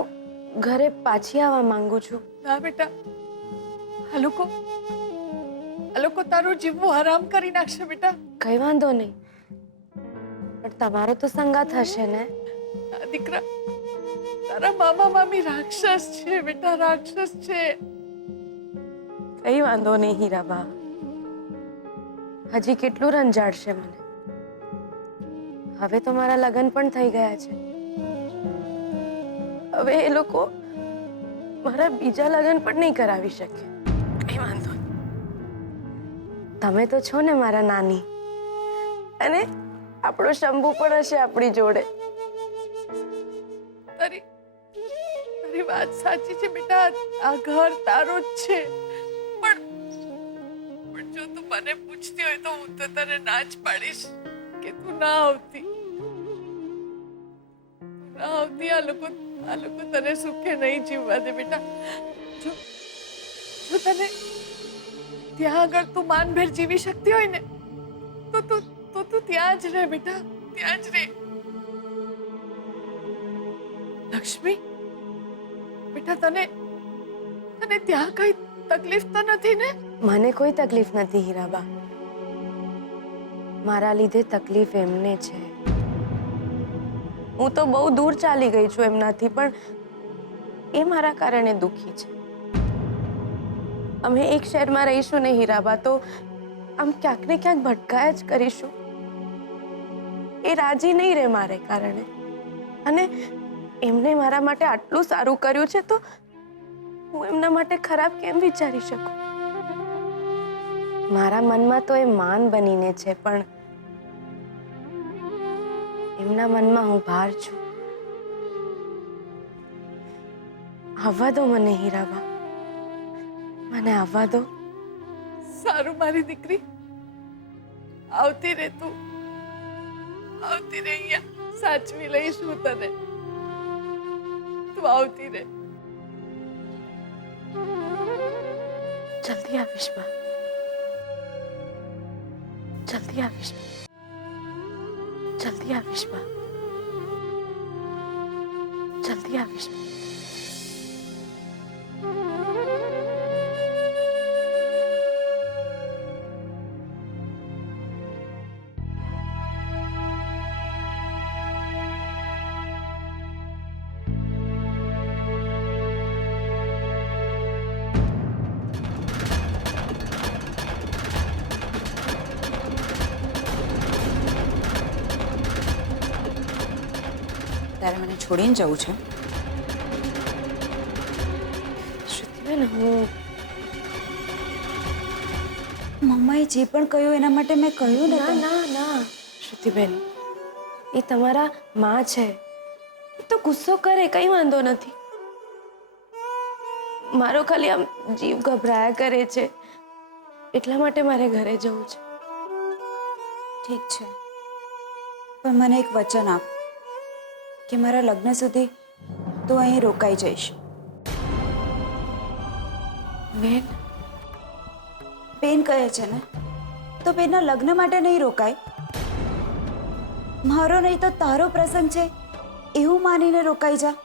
ઘરે પાછી આવવા માંગુ છું. ના બેટા, આ લોકો તારું જીવવું હરામ કરી નાખશે બેટા. કઈ વાંધો નહીં, પણ તમારો તો સંગાત હશે ને? દીકરા, તારા મામા મામી રાક્ષસ છે બેટા, રાક્ષસ છે. કઈ વાંધો નહીં હીરાબા, હજી કેટલું રંજાડશે મને. હવે તો મારા લગ્ન પણ થઈ ગયા છે. હવે એ લોકો મારા બીજા લગ્ન પણ નહીં કરાવી શકે. કઈ વાંધો નહીં, તમે તો છો ને મારા નાની, અને આપણો શંભુ પણ હશે આપણી જોડે. તારી વાત સાચી છે બેટા, આ ઘર તારો જ છે. પણ જો તું મને પૂછતી હોય તો હું તો તને ના જ પાડીશ કે તું ના આવતી. આ લોકો તને સુખે નહીં જીવવા દે બેટા. જો તને ત્યાં આગળ તું માનભેર જીવી શકતી હોય ને તો તું ત્યાં જ રહે બેટા, ત્યાં જ રહે. લક્ષ્મી બેટા, તને ત્યાં કઈ તકલીફ તો નથી ને? મને કોઈ તકલીફ નથી હીરાબા, મારા લીધે તકલીફ એમને છે. હું તો બહુ દૂર ચાલી ગઈ છું એમનાથી, પણ એ મારા કારણે દુખી છે. અમે એક શહેરમાં રહીશું ને હીરાબા, તો આમ ક્યાંક ને ક્યાંક ભટકાયા જ કરીશું. એ રાજી નહીં રહે મારે કારણે, અને એમને મારા માટે આટલું સારું કર્યું છે તો હું એમના માટે ખરાબ કેમ વિચારી શકું? મારા મનમાં તો એ માન બનીને છે, પણ એમના મનમાં હું ભાર છું. આવવા દો મને હીરાબા, મને આવવા દો. સારું મારી દીકરી, આવતી રે તું, આવતી રે. અહીંયા સાચવી લઈશું તને, તું આવતી રે. જલ્દી આવીશ બા, જલ્દી આવીશ, જલ્દી આવીશ બા, જલ્દી આવીશ. તારે મને છોડીને જવું છે? શ્રુતિબેન, હું મમ્માએ જે પણ કહ્યું એના માટે મેં કહ્યું ને. ના ના શ્રુતિબેન, એ તમારા માં છે, એ તો ગુસ્સો કરે, કઈ વાંધો નથી. મારો ખાલી આમ જીવ ગભરાયા કરે છે, એટલા માટે મારે ઘરે જવું છે. ઠીક છે, પણ મને એક વચન આપ કે મારા લગ્ન સુધી તું અહીં રોકાઈ જઈશ. બેન? બેન કહે છે ને, તો બેનના લગ્ન માટે નહીં રોકાય. મારો નહીં તો તારો પ્રસંગ છે એવું માનીને રોકાઈ જા.